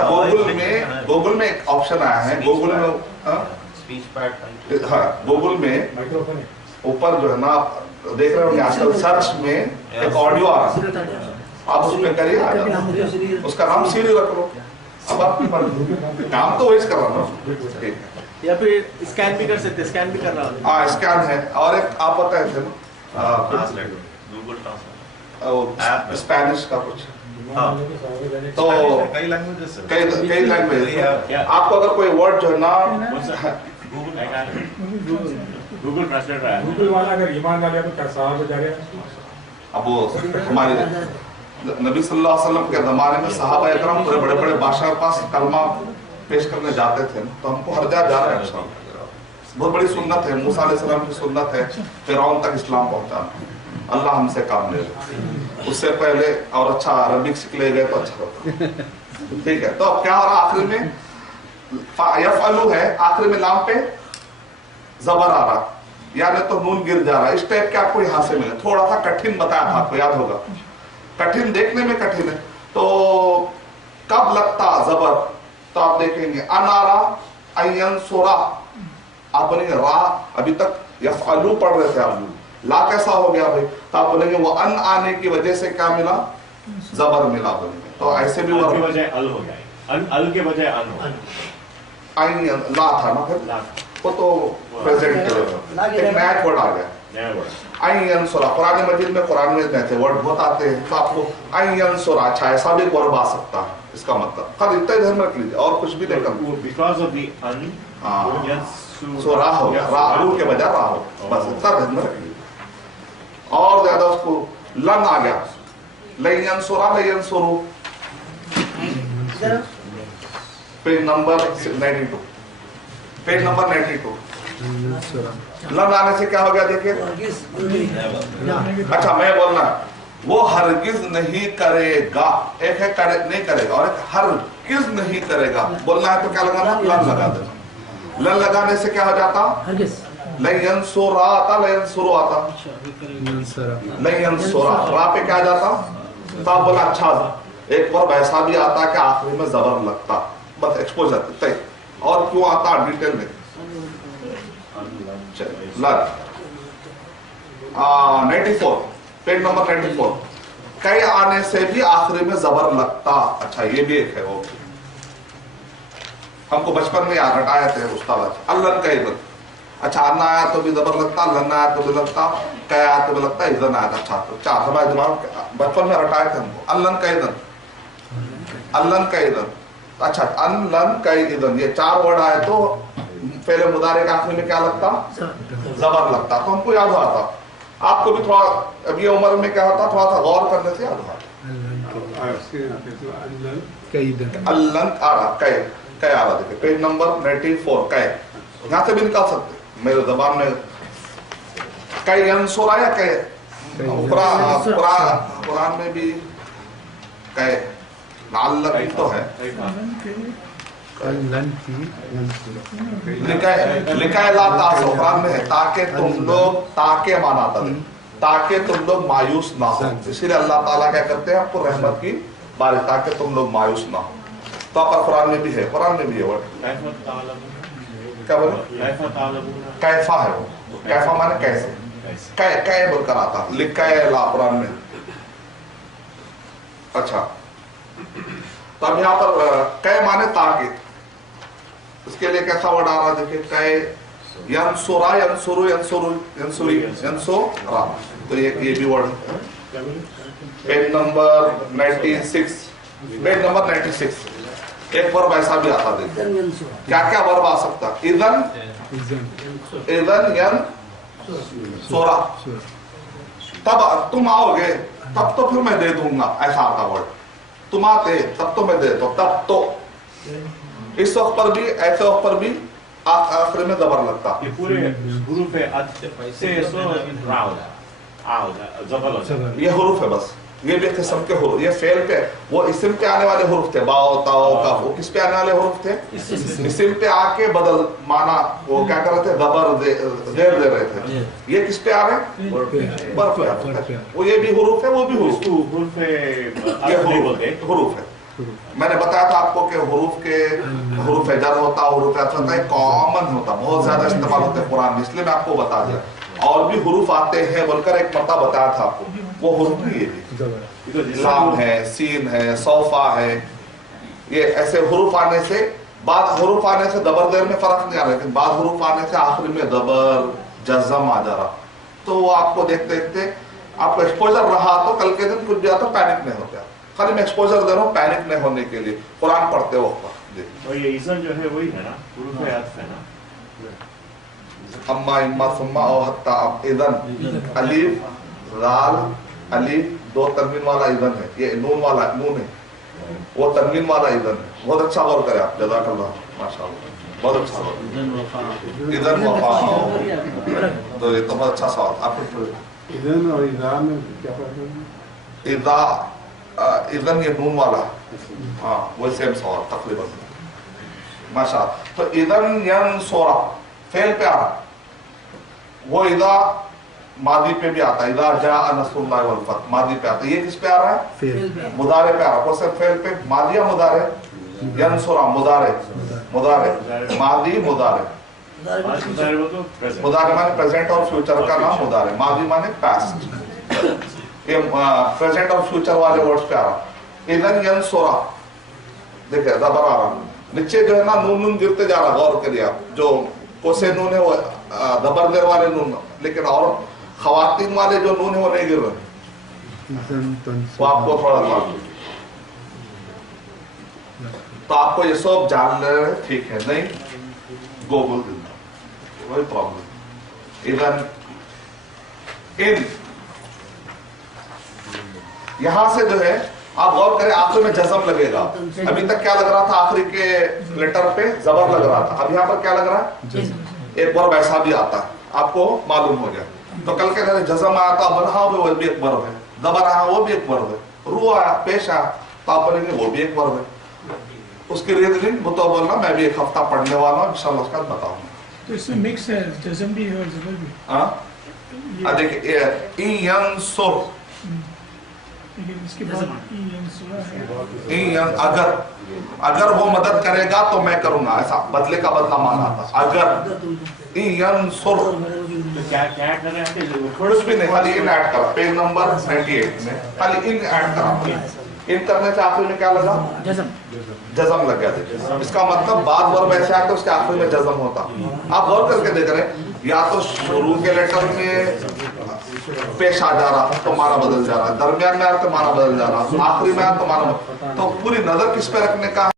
गूगल में एक ऑप्शन आया है, गूगल में हाँ, गूगल में ऊपर जो है ना देख रहे होंगे आजकल सर्च में एक ऑडियो आ रहा है, आप उसमें करिए, आ जाता, उसका नाम सीरी रख लो। अब आप काम तो वही कर रहा हूँ, या फिर स्कैन भी कर सकते, स्कैन भी कर रहा हूँ। हाँ स्कैन है, और एक आप बताए थे ना स्पेनिश का कुछ, तो कई लैंग्वेज। आपको अगर कोई वर्ड जो है ना गूगल ट्रांसलेटर है, गूगल वाला अगर ईमान डाले तो क्या साहब हो जाएगा। अब वो हमारे नबी सल्लल्लाहु अलैहि वसल्लम के ज़माने में सहाबा इकराम पूरे बड़े बड़े बादशाह के पास कलमा पेश करने जाते थे, तो हमको हर जगह जा रहे हैं, बहुत बड़ी सुन्नत है, मूसा अलैहिस्सलाम की सुन्नत है फिरौन तक इस्लाम पहुंचाना। अल्लाह हमसे काम ले ले, उससे पहले और अच्छा अरबिक सीख ले गए तो अच्छा होता। ठीक है, तो अब क्या हो रहा, आखिर में यफ़अलु है, आखिर में लाम पे जबर आ रहा, यानी तो नून गिर जा रहा। इस टाइप के आपको यहाँ से मिले, थोड़ा सा कठिन बताया था आपको, याद होगा, कठिन देखने में कठिन है। तो कब लगता जबर, तो आप देखेंगे अनारा अयन सोरा, आप बोलेंगे रा, अभी तक यफ़अलु पढ़ रहे थे आप, ला कैसा हो गया भाई, तो आप बोलेंगे वो अन आने की वजह से क्या मिला, जबर मिला बोलेंगे। तो ऐसे भी अल के बजाय अल हो गया, अल के बजाय अन हो, अयन ला था ना, फिर वो तो प्रेजेंट एक नया वर्ड आ गया, अयन सोरा। कुरान मजीद में, कुरान में ऐसे वर्ड बहुत आते हैं, तो आपको अयन सोरा, अच्छा ऐसा भी वर्ड आ सकता है, इसका मतलब खाली इतना ध्यान रख लीजिए, और कुछ भी नहीं करना, बिकॉज़ ऑफ द अन सोरा हो गया, रा के बजाय रा हो, बस इतना ध्यान में रख लीजिए। और ज्यादा उसको लन आ गया, लयन सोरा लयन सोरू, पेज नंबर 92, पेज नंबर 92। लन आने से क्या हो गया देखिए, अच्छा मैं बोलना, वो हरगिज नहीं करेगा, एक है करे नहीं करेगा, और एक हरगिज नहीं करेगा। बोलना है तो क्या लगाना, लन लगा देना। लन लगाने से क्या हो जाता, लयंसुरा आता, लयंसुरु आता, लयंसुरा रा पे क्या जाता, तब बोला अच्छा एक वर्ब ऐसा भी आता कि आखिरी में जबर लगता, बस एक्सपोजर तय। और क्यों आता डिटेल में, लग 94 पेज नंबर 94, कई आने से भी आखिरी में जबर लगता। अच्छा ये भी एक है, वो हमको बचपन में याद रटाए थे उस्ताद, अल्लन का इधन। अच्छा अन्ना आया तो भी जबर लगता, अल्लन आया तो भी लगता, कई आया तो भी लगता, इधन आया। अच्छा तो चार हमारे दिमाग बचपन में रटाए थे हमको, अल्लन का इधन, अल्लन का इधन। अच्छा अल्लन का इधन, ये चार वर्ड आए तो पहले मुदारे के आखिरी में क्या लगता, जबर लगता, तो हमको याद हुआ था। आपको भी थोड़ा अब ये उम्र में क्या होता, थोड़ा सा गौर करने से याद हुआ। अल्लन आ रहा, कै आ रहा, देखिए पेज नंबर 94, कै यहाँ से भी निकाल सकते, मेरे जबान में कै यंसुरा या कै, कुरान में भी कै लाल तो है, लिखा लाता कुरान में है, ताकि तुम लोग, ताकि माना था, ताकि तुम लोग मायूस ना हो। इसीलिए अल्लाह ताला क्या करते हैं आपको रहमत की बारिश, ताकि तुम लोग मायूस ना हो। तो आपका कुरान में भी है, कुरान में भी है वर्ड, क्या बोले, कैफा है वो, कैफा माने कैसे, कै कै बोलकर आता, लिखा है ला कुरान में। अच्छा तो अब यहाँ पर कै माने ताकि, उसके लिए कैसा वर्ड आ रहा है, देखिए कै यंसुरा, यंसुरु, यंसुरु, यंसुरी, यंसुरा, तो ये भी word page number 96, page number 96 एक वर्ब ऐसा भी आता, देखिए क्या क्या वर्ब आ सकता, इधन, इधन यन सोरा, तब तुम आओगे तब तो फिर मैं दे दूंगा, ऐसा आता वर्ड, तुम आते तब तो मैं दे दो, तब तो, इस वक्त पर भी, ऐसे वक्त पर भी आखिर में जबर लगता। ये पूरे हुरूफ से ये हुरूफ है बस, ये भी किस्म के हुरूफ, ये फेल पे, वो इस्म पे आने वाले हुरूफ थे, बाओ ताओ का, वो किस पे आने वाले हुरूफ थे, इस्म पे आके बदल माना, वो क्या कर रहे थे, जबर देर दे रहे थे। ये किस पे आ रहे, बर्फ पे, वो ये भी हुरूफ है, वो भी हुरूफ, ये हुरूफ है। मैंने बताया था आपको कि हुरूफ जर होता, हुरूफ अत्फ होता है, कॉमन होता, बहुत ज्यादा इस्तेमाल होते हैं कुरान में, इसलिए मैं आपको बता दिया। और भी हुरूफ आते हैं बोलकर एक मरता बताया था आपको, वो हुरूफ नहीं, ये भी लाम है, सीन है, सौफा है, ये ऐसे हुरूफ आने से, बाद हुरूफ आने से दबर देर में फर्क नहीं आ रहा, लेकिन बाद हुरूफ आने से आखिर में दबर जज़म आ जा रहा, तो वो आपको देखते देखते आपको एक्सपोजर रहा तो कल के दिन कुछ भी आता पैनिक नहीं होता। खाली मैं एक्सपोजर दे रहा हूँ पैनिक नहीं होने के लिए कुरान पढ़ते वक्त। तो ये इज़न जो है वही है ना, हुरूफ अत्फ है ना, अम्मा इम्मा सुम्मा और हत्ता इदन, अलीफ लाल अलीफ दो तनवीन वाला इदन है, ये नून वाला नून है, वो तनवीन वाला इदन है। बहुत अच्छा गौर करें आप, जज़ाकल्लाह, माशाअल्लाह, बहुत अच्छा गौर, इदन वफा, तो ये तो बहुत अच्छा सवाल आपको। इदन और इदा में क्या फर्क है? इदा, इदन ये नून वाला, हाँ वो सेम सवाल तकरीबन, माशाअल्लाह। तो इदन यन सोरा फेल पे आ रहा, वो इदा मादी पे भी आता है, इदा जा नसरुल्लाह वल फतह मादी पे आता है, ये किस पे आ रहा है, फेल, मुदारे पे आ रहा है, कौन से फेल पे, मादी या मुदारे, यंसुरा मुदारे, मुदारे मादी मुदारे, मुदारे माने प्रेजेंट और फ्यूचर का नाम मुदारे, मादी माने पास्ट, ये प्रेजेंट और फ्यूचर वाले वर्ड्स पे आ रहा। इदन यंसुरा, देखिए जबर आ रहा, नीचे जो है ना नून नून गिरते जा रहा, गौर करिए आप, जो कोसे नून है वो दबर देर वाले नून, लेकिन और खवातीन वाले जो नून है वो नहीं गिर रहे, वो आपको थोड़ा सा, तो आपको ये सब जान ले रहे, ठीक है, नहीं गूगल देना, वही प्रॉब्लम। इवन इन यहां से जो है आप गौर करें, आखिर में जज़म लगेगा, अभी तक क्या लग रहा था, आखिरी के लेटर पे जबर लग रहा था, अब यहाँ पर क्या लग रहा है, एक वर्ब ऐसा भी आता है, आपको मालूम हो गया। तो कल के जज़म आया था, अब हाँ वो भी एक वर्ब है, जबर आया वो भी एक वर्ब है, रू आया पेश आया तो आप बोलेंगे वो भी एक वर्ब है। उसकी रीजनिंग वो तो बोलना मैं भी एक हफ्ता पढ़ने वाला हूँ, इंशाल्लाह उसका बताऊंगा। तो इसमें मिक्स है, जज़म भी है और ज़बर भी। हाँ देखिए इंयंसुर, लेकिन इसके बाद अगर वो मदद करेगा तो मैं करूंगा, ऐसा बदले का बदला माना था। अगर इंयंसुर तो क्या कर रहे हैं? कुछ भी नहीं, खाली इन ऐड करा पेज नंबर 98 में, खाली इन ऐड करा। इन करने से आखिरी में क्या लगा? जज़म लग गया। देखिए इसका मतलब बाद वर्ब ऐसे आया तो उसके आखिरी में जज़म होता। आप गौर करके देख रहे हैं, या तो शुरू के लेटर में पेश आ जा रहा तो माना बदल जा रहा, दरमियान में आया तो माना बदल जा रहा, आखिरी में आया तो माना, तो पूरी नजर किस पे रखने का